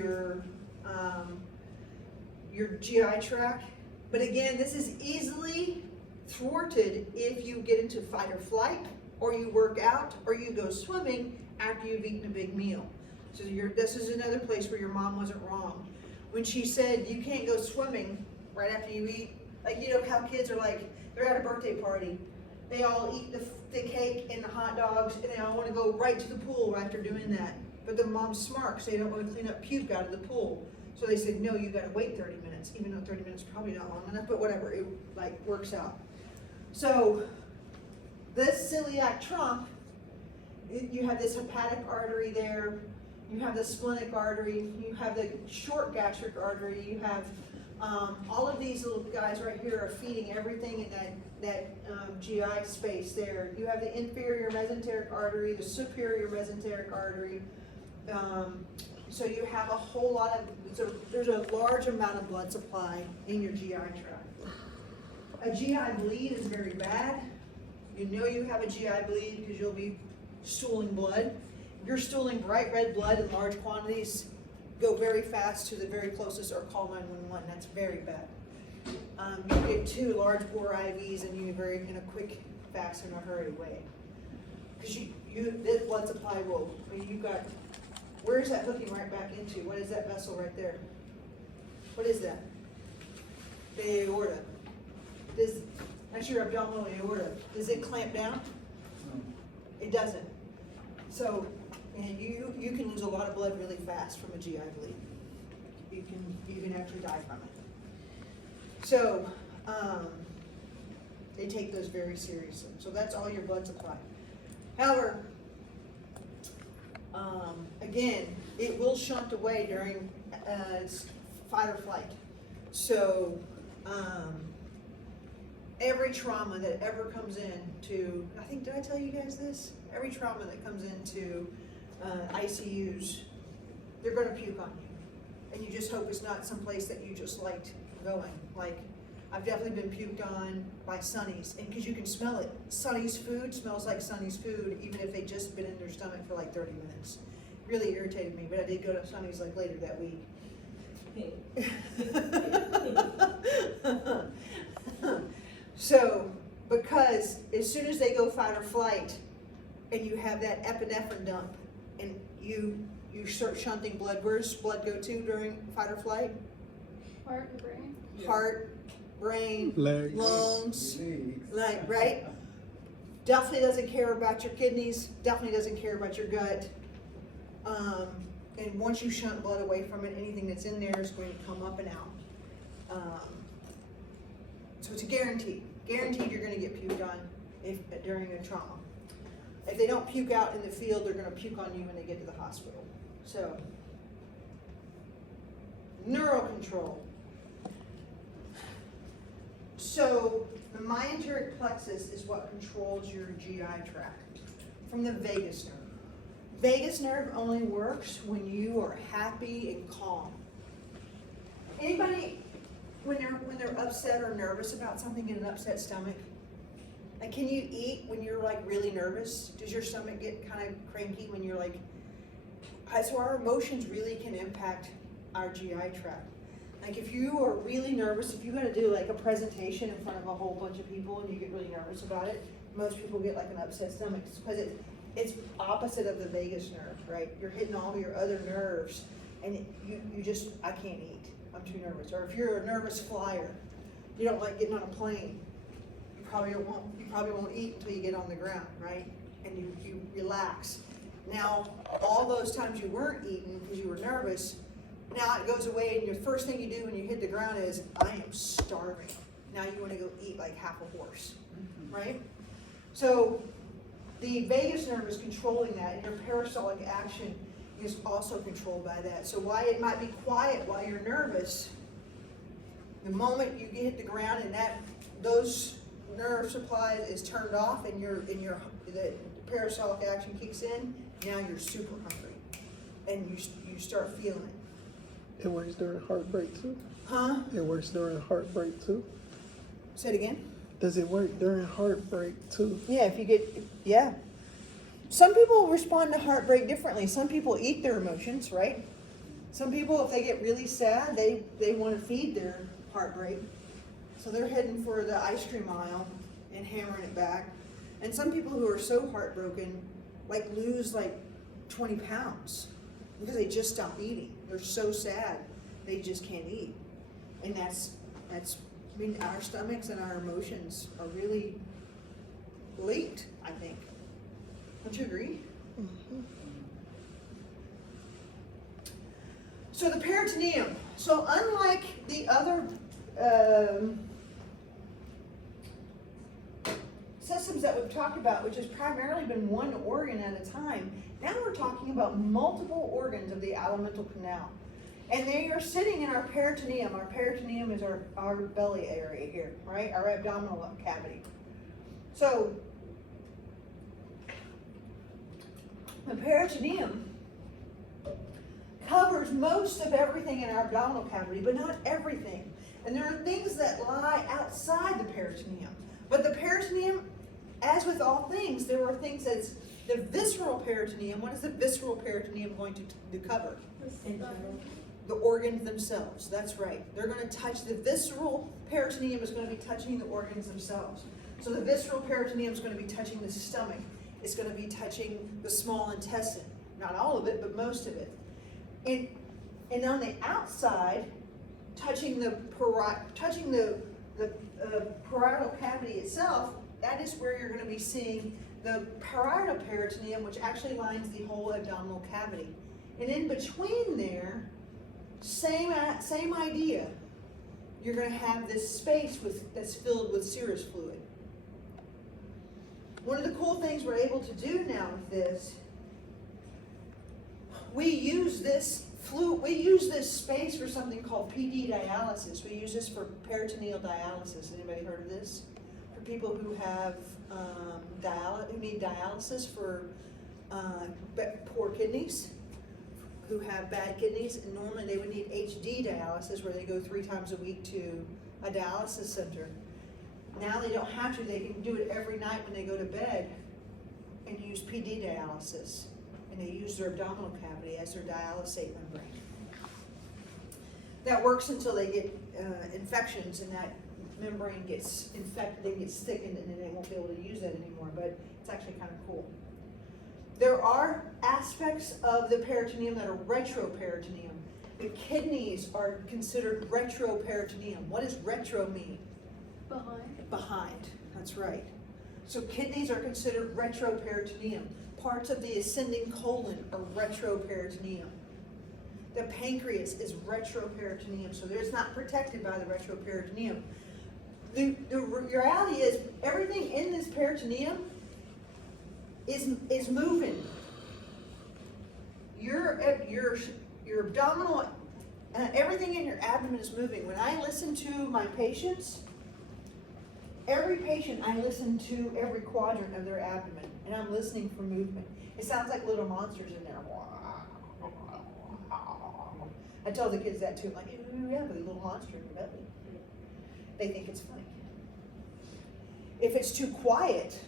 your GI tract. But again, this is easily thwarted if you get into fight or flight, or you work out, or you go swimming after you've eaten a big meal. So this is another place where your mom wasn't wrong. When she said you can't go swimming right after you eat, like you know how kids are like, they're at a birthday party, they all eat the cake and the hot dogs, and they all want to go right to the pool after doing that. But the mom's smart, so they don't want to clean up puke out of the pool. So they said, no, you gotta wait 30 minutes, even though 30 minutes is probably not long enough, but whatever, it like works out. So this celiac trunk, you have this hepatic artery there, you have the splenic artery, you have the short gastric artery, you have all of these little guys right here are feeding everything in that GI space there. You have the inferior mesenteric artery, the superior mesenteric artery. So you have a whole lot of, there's a large amount of blood supply in your GI tract. A GI bleed is very bad. You know you have a GI bleed because you'll be stooling blood. If you're stooling bright red blood in large quantities, go very fast to the very closest or call 911. That's very bad. You get 2 large bore IVs and you very in a quick, fast, in a hurry way. Because this blood supply will, I mean, you got, where is that hooking right back into? What is that vessel right there? What is that? The aorta. That's your abdominal aorta. Does it clamp down? It doesn't. So, and you can lose a lot of blood really fast from a GI bleed. You can actually die from it. So, they take those very seriously. So that's all your blood supply. However, again, it will shunt away during fight or flight. So, every trauma that ever comes into, I think, did I tell you guys this? Every trauma that comes into ICUs, they're gonna puke on you. And you just hope it's not someplace that you just liked going. Like, I've definitely been puked on by Sonny's, and because you can smell it. Sonny's food smells like Sonny's food, even if they've just been in their stomach for like 30 minutes. Really irritated me, but I did go to Sonny's like later that week. So, because as soon as they go fight or flight, and you have that epinephrine dump, and you start shunting blood, where's blood go to during fight or flight? Heart and brain. Heart, brain, Legs. lungs, like, right? Definitely doesn't care about your kidneys, definitely doesn't care about your gut. And once you shunt blood away from it, anything that's in there is going to come up and out. So it's a guarantee. Guaranteed you're gonna get puked on during a trauma. If they don't puke out in the field, they're gonna puke on you when they get to the hospital. So, neural control. So, the myenteric plexus is what controls your GI tract from the vagus nerve. Vagus nerve only works when you are happy and calm. Anybody, when they're upset or nervous about something, get an upset stomach? Like, can you eat when you're like really nervous? Does your stomach get kind of cranky when you're like, so our emotions really can impact our GI tract. Like if you are really nervous, if you gotta do like a presentation in front of a whole bunch of people and you get really nervous about it, most people get like an upset stomach because it's opposite of the vagus nerve, right? You're hitting all your other nerves and you just, I can't eat, I'm too nervous. Or if you're a nervous flyer, you don't like getting on a plane, you probably won't eat until you get on the ground, right? And you relax. Now, all those times you weren't eating because you were nervous, now it goes away and your first thing you do when you hit the ground is, I am starving. Now you wanna go eat like half a horse, right? So the vagus nerve is controlling that, and your peristaltic action is also controlled by that. So while it might be quiet while you're nervous, the moment you hit the ground and those nerve supplies is turned off and the peristaltic action kicks in, now you're super hungry, and you start feeling it. It works during heartbreak too. Huh? It works during heartbreak too. Say it again. Does it work during heartbreak too? Yeah, yeah. Some people respond to heartbreak differently. Some people eat their emotions, right? Some people, if they get really sad, they want to feed their heartbreak. So they're heading for the ice cream aisle and hammering it back. And some people who are so heartbroken, lose 20 pounds because they just stopped eating. They're so sad, they just can't eat. And that's, our stomachs and our emotions are really linked, I think. Don't you agree? Mm-hmm. So the peritoneum. So unlike the other systems that we've talked about, which has primarily been one organ at a time, now we're talking about multiple organs of the alimental canal. And they are sitting in our peritoneum. Our peritoneum is our belly area here, right? Our abdominal cavity. So the peritoneum covers most of everything in our abdominal cavity, but not everything. And there are things that lie outside the peritoneum. But the peritoneum, as with all things, there are things that's the visceral peritoneum. What is the visceral peritoneum going to cover? The organs themselves, that's right. They're going to touch, the visceral peritoneum is going to be touching the organs themselves. So the visceral peritoneum is going to be touching the stomach. It's going to be touching the small intestine. Not all of it, but most of it. And on the outside, touching the parietal cavity itself, that is where you're going to be seeing the parietal peritoneum, which actually lines the whole abdominal cavity. And in between there, same idea. You're going to have this space that's filled with serous fluid. One of the cool things we're able to do now with this, we use this space for something called PD dialysis. We use this for peritoneal dialysis. Anybody heard of this? For people who have who need dialysis for poor kidneys, who have bad kidneys, and normally they would need HD dialysis, where they go 3 times a week to a dialysis center. Now they don't have to. They can do it every night when they go to bed and use PD dialysis. And they use their abdominal cavity as their dialysate membrane. That works until they get infections and that membrane gets infected and gets thickened, and then they won't be able to use that anymore, but it's actually kind of cool. There are aspects of the peritoneum that are retroperitoneum. The kidneys are considered retroperitoneum. What does retro mean? Behind, that's right. So kidneys are considered retroperitoneum. Parts of the ascending colon are retroperitoneum. The pancreas is retroperitoneum, so it's not protected by the retroperitoneum. The reality is everything in this peritoneum is moving. Your abdominal, everything in your abdomen is moving. When I listen to my patients, every patient, I listen to every quadrant of their abdomen, and I'm listening for movement. It sounds like little monsters in there. I tell the kids that too. I'm like, you have a little monster in your belly. They think it's funny. If it's too quiet,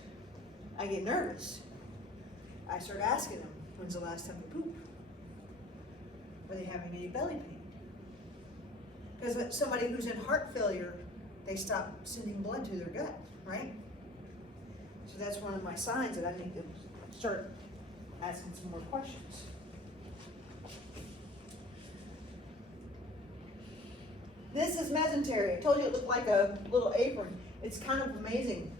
I get nervous. I start asking them, when's the last time you pooped? Are they having any belly pain? Because somebody who's in heart failure, they stop sending blood to their gut, right? So that's one of my signs that I need to start asking some more questions. This is mesentery. I told you it looked like a little apron. It's kind of amazing.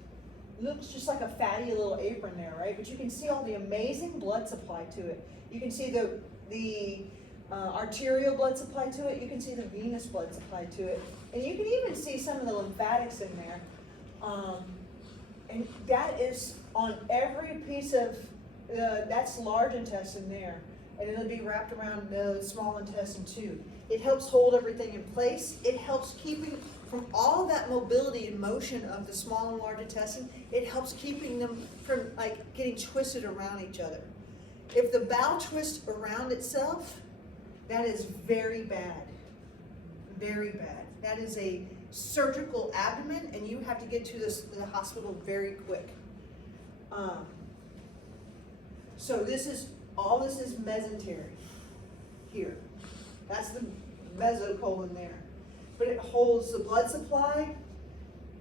looks just like a fatty little apron there, right? But you can see all the amazing blood supply to it. You can see the arterial blood supply to it. You can see the venous blood supply to it. And you can even see some of the lymphatics in there. And that is on every piece of, that's large intestine there. And it'll be wrapped around the small intestine too. It helps hold everything in place. It helps keeping from all that mobility and motion of the small and large intestine. It helps keeping them from like getting twisted around each other. If the bowel twists around itself, that is very bad. Very bad. That is a surgical abdomen, and you have to get to the hospital very quick. So all this is mesentery here. That's the mesocolon there. But it holds the blood supply.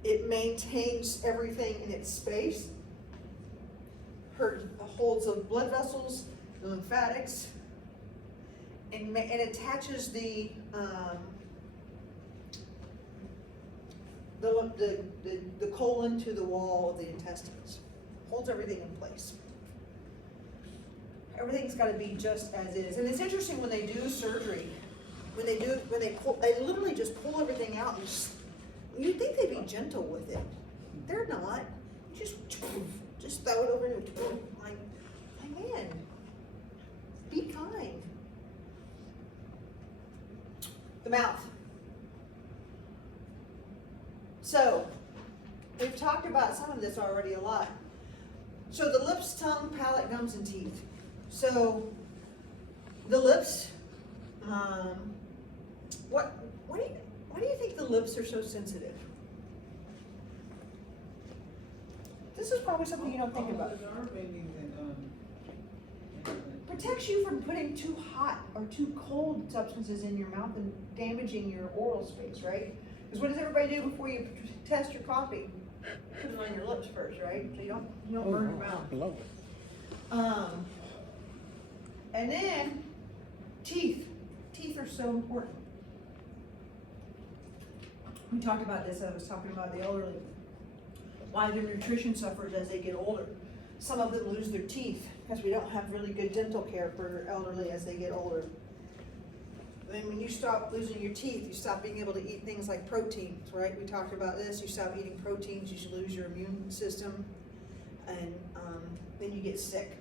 It maintains everything in its space. Holds the blood vessels, the lymphatics, and attaches the colon to the wall of the intestines. Holds everything in place. Everything's got to be just as is. And it's interesting when they do surgery, when they literally just pull everything out. You'd think they'd be gentle with it. They're not. You just throw it over and like man, be kind. The mouth. So, we've talked about some of this already a lot. So the lips, tongue, palate, gums, and teeth. So, the lips, why do you think the lips are so sensitive? This is probably something you don't think about. The nerve endings and Protects you from putting too hot or too cold substances in your mouth and damaging your oral space, right? Because what does everybody do before you test your coffee? Put it on your lips first, right? So you don't burn your mouth. Love it. And then teeth. Teeth are so important. We talked about this. I was talking about the elderly. Why their nutrition suffers as they get older. Some of them lose their teeth because we don't have really good dental care for elderly as they get older. Then when you stop losing your teeth, you stop being able to eat things like proteins, right? We talked about this. You stop eating proteins, you lose your immune system, and then you get sick.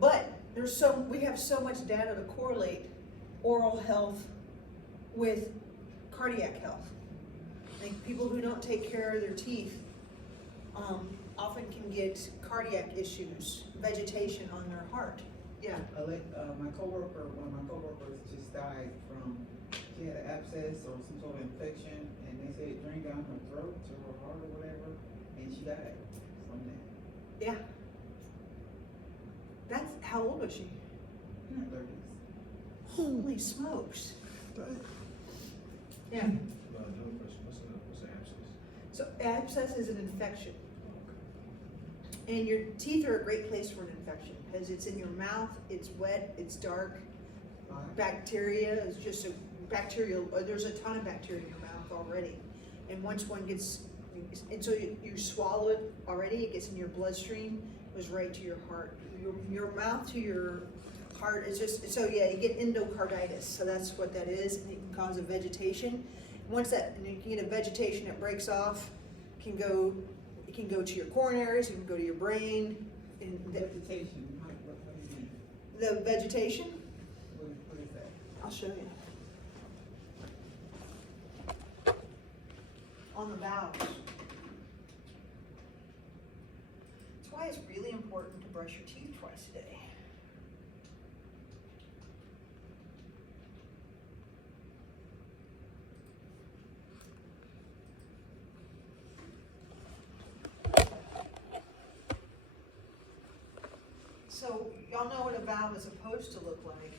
But we have so much data to correlate oral health with cardiac health. I think people who don't take care of their teeth often can get cardiac issues, vegetation on their heart. Yeah. one of my coworkers just died from, she had an abscess or some sort of infection, and they said it drained down her throat to her heart or whatever, and she died from that. Yeah. How old was she? In her 30s. Holy smokes. Yeah. What's the abscess? So abscess is an infection. And your teeth are a great place for an infection because it's in your mouth, it's wet, it's dark. Bacteria is just there's a ton of bacteria in your mouth already. And once one gets, and so you swallow it already, it gets in your bloodstream, it goes right to your heart. Your mouth to your heart is just, so yeah, you get endocarditis. So that's what that is, and it can cause a vegetation. Once and you can get a vegetation that breaks off, it can go to your coronaries, it can go to your brain. And Vegetation, what do you mean? the vegetation, What is that? I'll show you. On the valves. That's why it's really important to brush your teeth twice a day. So y'all know what a valve is supposed to look like.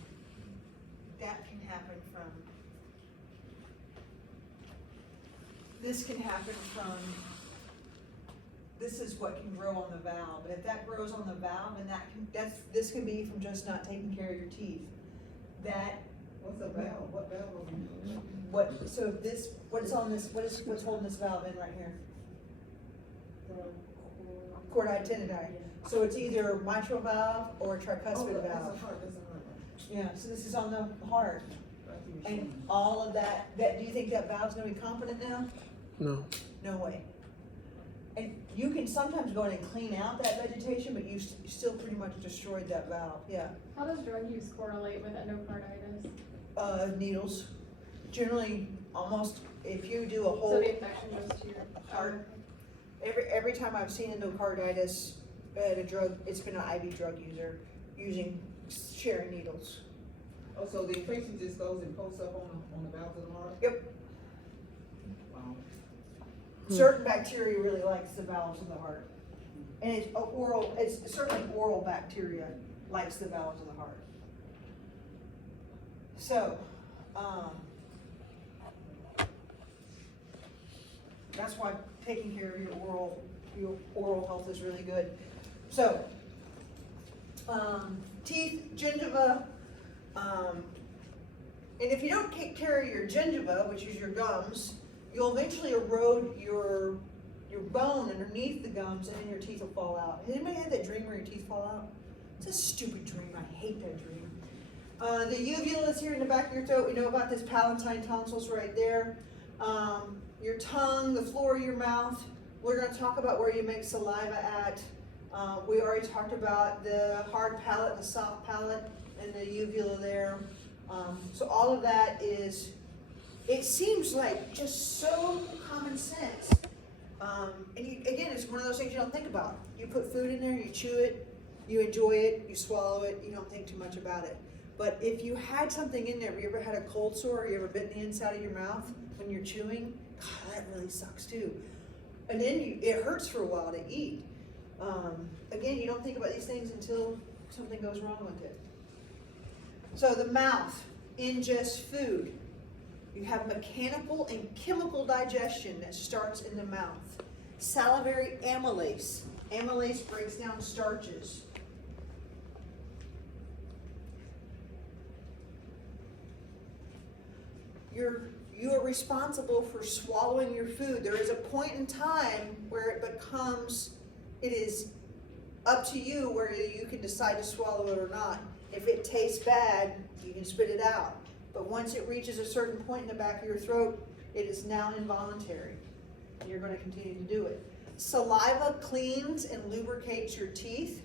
That can happen from, this is what can grow on the valve. And if that grows on the valve, and this can be from just not taking care of your teeth. What's a valve? What valve are we doing? What's holding this valve in right here? Chordate tendidae. So it's either mitral valve or Oh, tricuspid that's a valve. heart, that's a heart. Yeah, so this is on the heart. Right through your And shoulder. all of that, do you think that valve's gonna be competent now? No. No way. And you can sometimes go in and clean out that vegetation, but you still pretty much destroyed that valve, yeah. How does drug use correlate with endocarditis? Needles, generally, almost, if you do a So whole, the infection goes to your Heart. every time I've seen endocarditis at a drug, it's been an IV drug user using sharing needles. Oh, so the infection just goes and posts up on the valves of the heart? Yep. Wow. Certain bacteria really likes the valves of the heart. And it's certainly oral bacteria likes the valves of the heart. So, that's why taking care of your oral health is really good. So, teeth, gingiva, and if you don't take care of your gingiva, which is your gums, you'll eventually erode your bone underneath the gums, and then your teeth will fall out. Has anybody had that dream where your teeth fall out? It's a stupid dream. I hate that dream. The uvula is here in the back of your throat. We know about this palatine tonsils right there. Your tongue, the floor of your mouth. We're going to talk about where you make saliva at. We already talked about the hard palate, the soft palate, and the uvula there. So all of that is, it seems like just so common sense. And again, it's one of those things you don't think about. You put food in there, you chew it, you enjoy it, you swallow it, you don't think too much about it. But if you had something in there, have you ever had a cold sore, you ever bitten the inside of your mouth when you're chewing? God, that really sucks too. And then it hurts for a while to eat. Again, you don't think about these things until something goes wrong with it. So the mouth ingests food. You have mechanical and chemical digestion that starts in the mouth. Salivary amylase. Amylase breaks down starches. You are responsible for swallowing your food. There is a point in time where it is up to you whether you can decide to swallow it or not. If it tastes bad, you can spit it out. But once it reaches a certain point in the back of your throat, it is now involuntary. You're going to continue to do it. Saliva cleans and lubricates your teeth.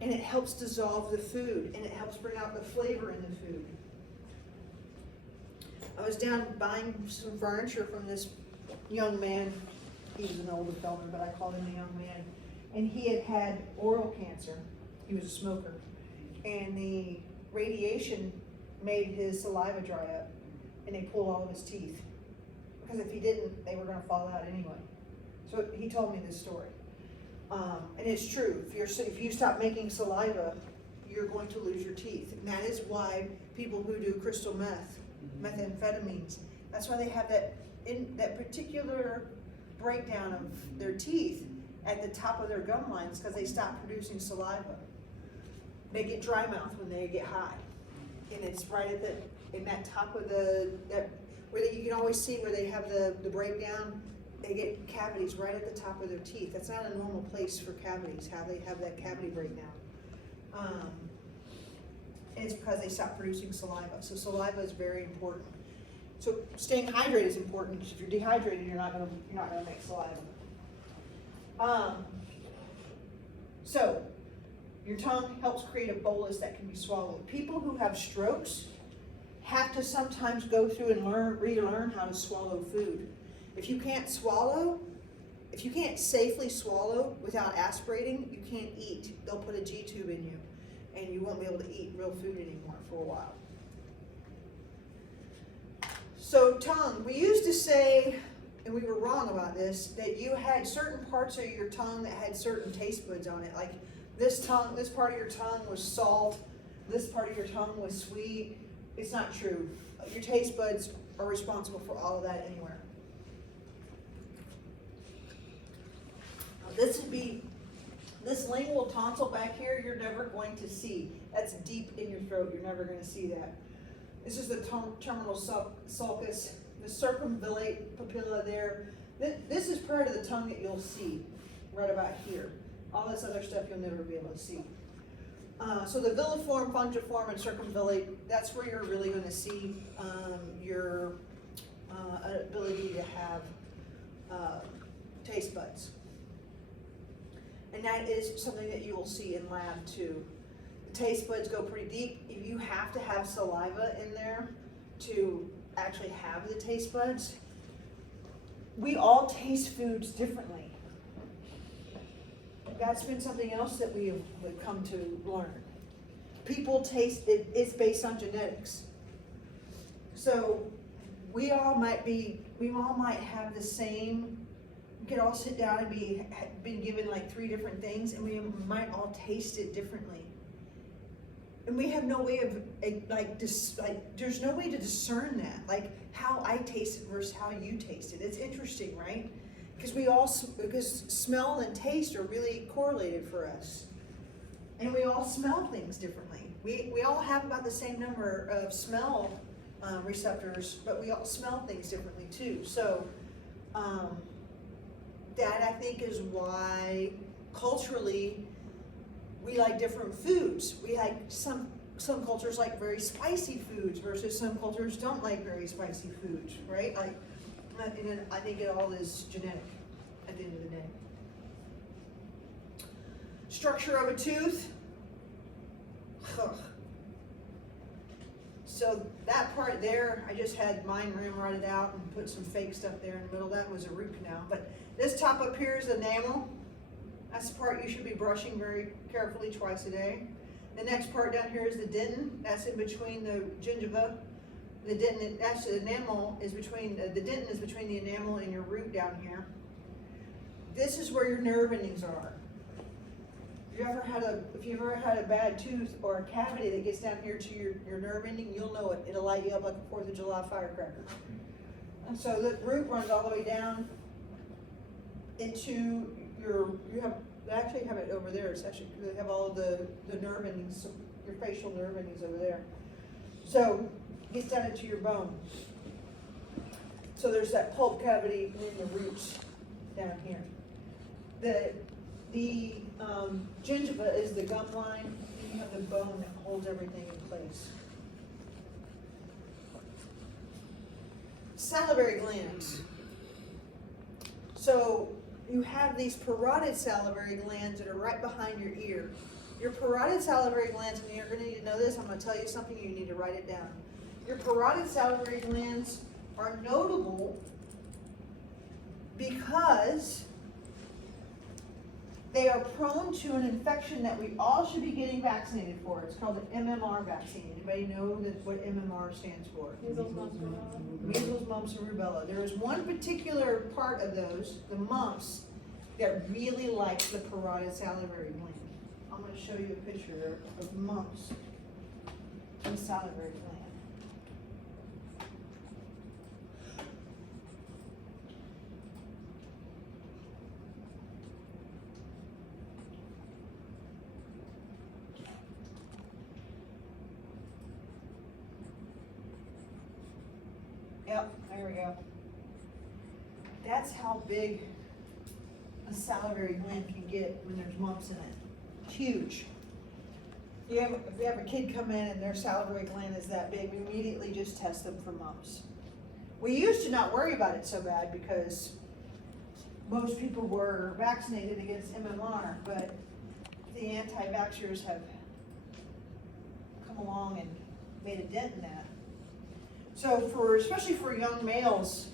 And it helps dissolve the food, and it helps bring out the flavor in the food. I was down buying some furniture from this young man. He was an older fella, but I called him a young man. And he had had oral cancer. He was a smoker. And the radiation made his saliva dry up, and they pulled all of his teeth. Because if he didn't, they were going to fall out anyway. So he told me this story. And it's true. If you stop making saliva, you're going to lose your teeth. And that is why people who do crystal meth, methamphetamines, that's why they have that particular breakdown of their teeth at the top of their gum lines, because they stop producing saliva. They get dry mouth when they get high. And it's right at in that top of where you can always see where they have the breakdown. They get cavities right at the top of their teeth. That's not a normal place for cavities, how they have that cavity breakdown. And it's because they stop producing saliva. So saliva is very important. So staying hydrated is important, because if you're dehydrated, you're not gonna make saliva. So your tongue helps create a bolus that can be swallowed. People who have strokes have to sometimes go through and relearn how to swallow food. If you can't safely swallow without aspirating, you can't eat. They'll put a G-tube in you, and you won't be able to eat real food anymore for a while. So tongue, we used to say, and we were wrong about this, that you had certain parts of your tongue that had certain taste buds on it. Like this part of your tongue was salt, this part of your tongue was sweet. It's not true. Your taste buds are responsible for all of that anywhere. This lingual tonsil back here, you're never going to see. That's deep in your throat. You're never going to see that. This is the terminal sulcus, the circumvallate papilla there. This is part of the tongue that you'll see, right about here. All this other stuff you'll never be able to see. So the villiform, fungiform, and circumvallate, that's where you're really gonna see, your, ability to have, taste buds. And that is something that you will see in lab too. The taste buds go pretty deep. You have to have saliva in there to actually have the taste buds. We all taste foods differently. That's been something else that we've come to learn. People taste, it's based on genetics. So we all might have the same, we could all sit down and been given like 3 different things, and we might all taste it differently. And we have no way of, there's no way to discern that, like how I taste it versus how you taste it. It's interesting, right? Because smell and taste are really correlated for us. And we all smell things differently. We all have about the same number of smell receptors, but we all smell things differently too. So that I think is why culturally we like different foods. We like some cultures like very spicy foods versus some cultures don't like very spicy foods, right? And I think it all is genetic at the end of the day. Structure of a tooth. So that part there, I just had mine ramrodded out and put some fake stuff there in the middle. That was a root canal. But this top up here is enamel. That's the part you should be brushing very carefully twice a day. The next part down here is the dentin. That's in between the gingiva. The dentin, actually the enamel is between, the dentin is between the enamel and your root down here. This is where your nerve endings are. If you've ever had a bad tooth or a cavity that gets down here to your nerve ending, you'll know it. It'll light you up like a 4th of July firecracker. And so the root runs all the way down into they actually have it over there. It's actually, they have all of the nerve endings, your facial nerve endings over there. So it gets down into your bone. So there's that pulp cavity and then the roots down here. The gingiva is the gum line, and you have the bone that holds everything in place. Salivary glands. So you have these parotid salivary glands that are right behind your ear. Your parotid salivary glands, and you're going to need to know this, I'm going to tell you something, you need to write it down. Your parotid salivary glands are notable because they are prone to an infection that we all should be getting vaccinated for. It's called the MMR vaccine. Anybody know what MMR stands for? Measles, mumps, rubella. Measles, mumps, and rubella. There is one particular part of those, the mumps, that really likes the parotid salivary gland. I'm going to show you a picture of mumps and salivary gland. Yep, there we go. That's how big a salivary gland can get when there's mumps in it. It's huge. If you have a kid come in and their salivary gland is that big, we immediately just test them for mumps. We used to not worry about it so bad because most people were vaccinated against MMR, but the anti-vaxxers have come along and made a dent in that. So especially for young males,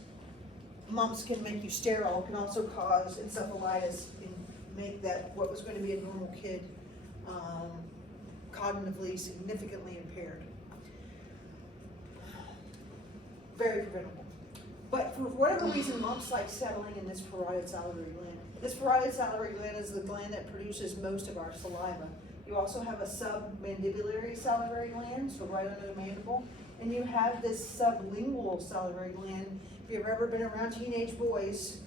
mumps can make you sterile, can also cause encephalitis and make that, what was going to be a normal kid, cognitively significantly impaired. Very preventable. But for whatever reason, mumps like settling in this parotid salivary gland. This parotid salivary gland is the gland that produces most of our saliva. You also have a submandibular salivary gland, so right under the mandible. And you have this sublingual salivary gland. If you've ever been around teenage boys,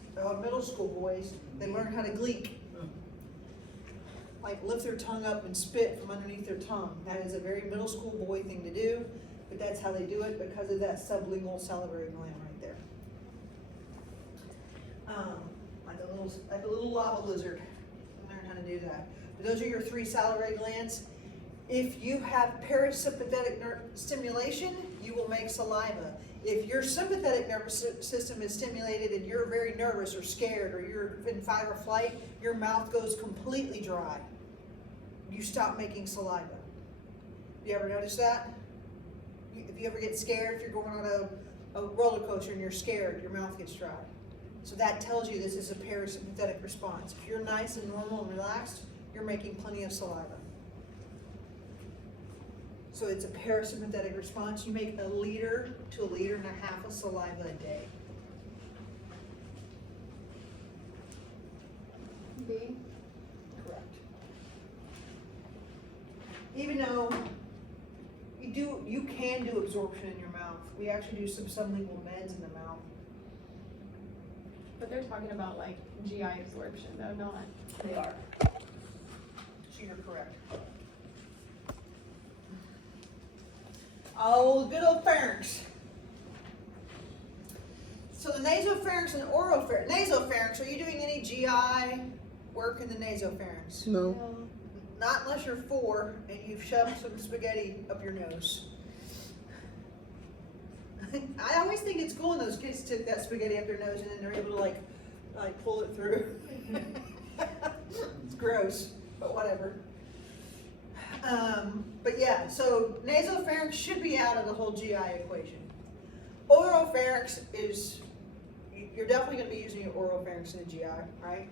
middle school boys, they learn how to gleek. Like lift their tongue up and spit from underneath their tongue. That is a very middle school boy thing to do, but that's how they do it because of that sublingual salivary gland right there. like a little lava lizard. Learn how to do that. But those are your 3 salivary glands. If you have parasympathetic stimulation, you will make saliva. If your sympathetic nervous system is stimulated and you're very nervous or scared or you're in fight or flight, your mouth goes completely dry. You stop making saliva. You ever notice that? If you ever get scared, if you're going on a roller coaster and you're scared, your mouth gets dry. So that tells you this is a parasympathetic response. If you're nice and normal and relaxed, you're making plenty of saliva. So it's a parasympathetic response. You make 1 liter to 1.5 liters of saliva a day. B. Correct. Even though you can do absorption in your mouth. We actually do some sublingual meds in the mouth. But they're talking about like GI absorption though, not. They are. So you're correct. Oh, good old pharynx. So the nasopharynx and oropharynx. Nasopharynx, are you doing any GI work in the nasopharynx? No. Not unless you're 4 and you've shoved some spaghetti up your nose. I always think it's cool when those kids took that spaghetti up their nose and then they're able to like pull it through. It's gross, but whatever. But yeah, so nasopharynx should be out of the whole GI equation. Oropharynx is, you're definitely going to be using your oropharynx in the GI, right?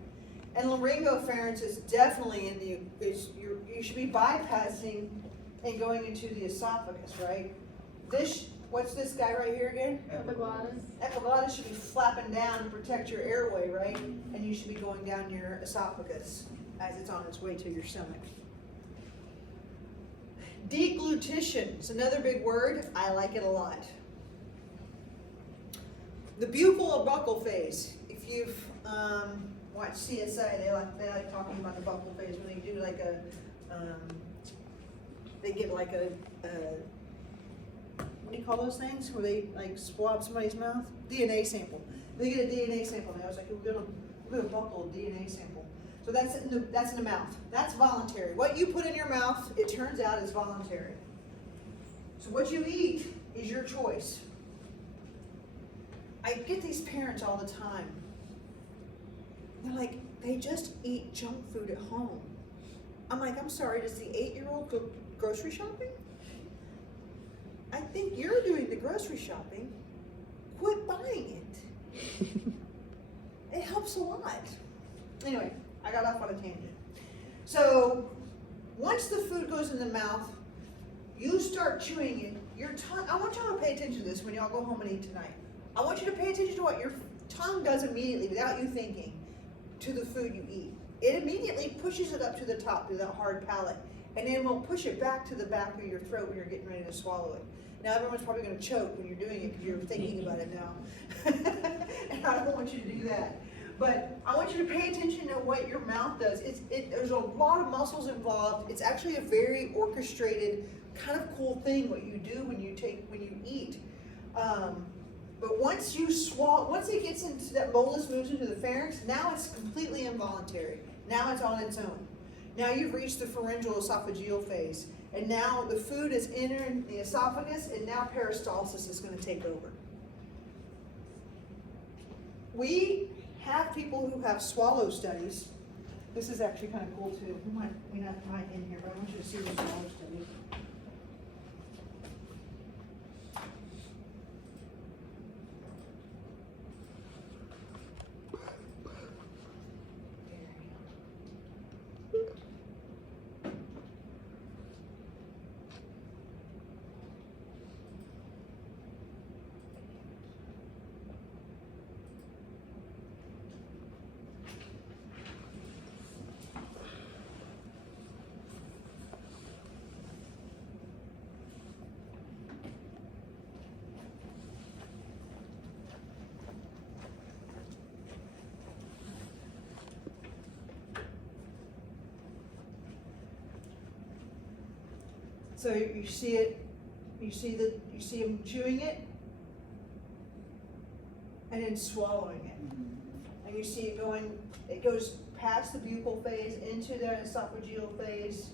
And laryngopharynx is definitely in the, you should be bypassing and going into the esophagus, right? What's this guy right here again? Epiglottis. Epiglottis should be flapping down to protect your airway, right? And you should be going down your esophagus as it's on its way to your stomach. Deglutition is another big word. I like it a lot. The buccal or buccal phase. If you've watched CSI, they like talking about the buccal phase when they do like they get like a what do you call those things? Where they like swab somebody's mouth? DNA sample. They get a DNA sample and I was like, we're gonna buccal a DNA sample. So that's in the mouth. That's voluntary. What you put in your mouth, it turns out, is voluntary. So what you eat is your choice. I get these parents all the time. They're like, they just eat junk food at home. I'm like, I'm sorry, does the 8-year-old go grocery shopping? I think you're doing the grocery shopping. Quit buying it. It helps a lot. Anyway, I got off on a tangent. So once the food goes in the mouth, you start chewing it. Your tongue, I want y'all to pay attention to this when y'all go home and eat tonight. I want you to pay attention to what your tongue does immediately without you thinking to the food you eat. It immediately pushes it up to the top, to that hard palate, and then will push it back to the back of your throat when you're getting ready to swallow it. Now everyone's probably going to choke when you're doing it because you're thinking about it now. And I don't want you to do that. But I want you to pay attention to what your mouth does. There's a lot of muscles involved. It's actually a very orchestrated, kind of cool thing what you do when you eat. But once it gets into that bolus, moves into the pharynx, now it's completely involuntary. Now it's on its own. Now you've reached the pharyngeal esophageal phase. And now the food is entering the esophagus, and now peristalsis is going to take over. We have people who have swallow studies. This is actually kind of cool too. We not in here, but I want you to see the swallow studies. So you see it, you see him chewing it, and then swallowing it. and you see it going, it goes past the buccal phase into the esophageal phase.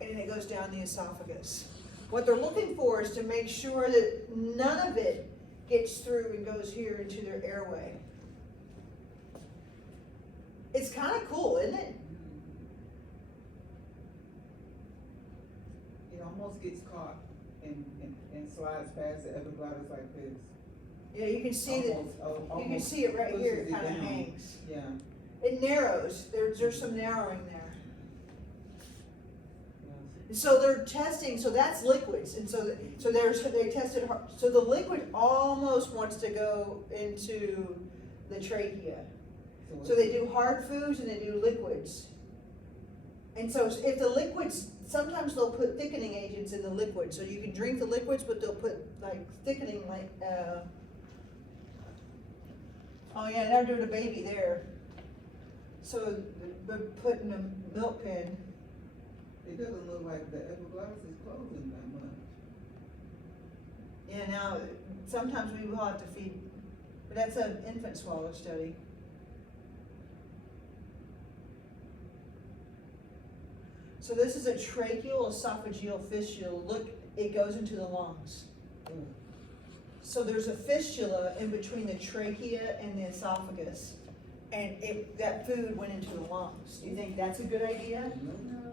And then it goes down the esophagus. What they're looking for is to make sure that none of it gets through and goes here into their airway. It's kind of cool, isn't it? It almost gets caught and slides past the epiglottis like this. Yeah, you can see that. You can see it right here, it kind of hangs. Yeah. It narrows, there's some narrowing there. Yes. And so they're testing, so that's liquids, and so they tested, so the liquid almost wants to go into the trachea. So they do hard foods and they do liquids. And so if the liquids, sometimes they'll put thickening agents in the liquid, so you can drink the liquids, but they'll put like thickening, like, oh yeah, they're doing a baby there. So they're putting a milk in. It doesn't look like the epiglottis is closing that much. Yeah, now, sometimes we will have to feed, but that's an infant swallow study. So this is a tracheal esophageal fistula. Look, it goes into the lungs. So there's a fistula in between the trachea and the esophagus, and that food went into the lungs. Do you think that's a good idea? No.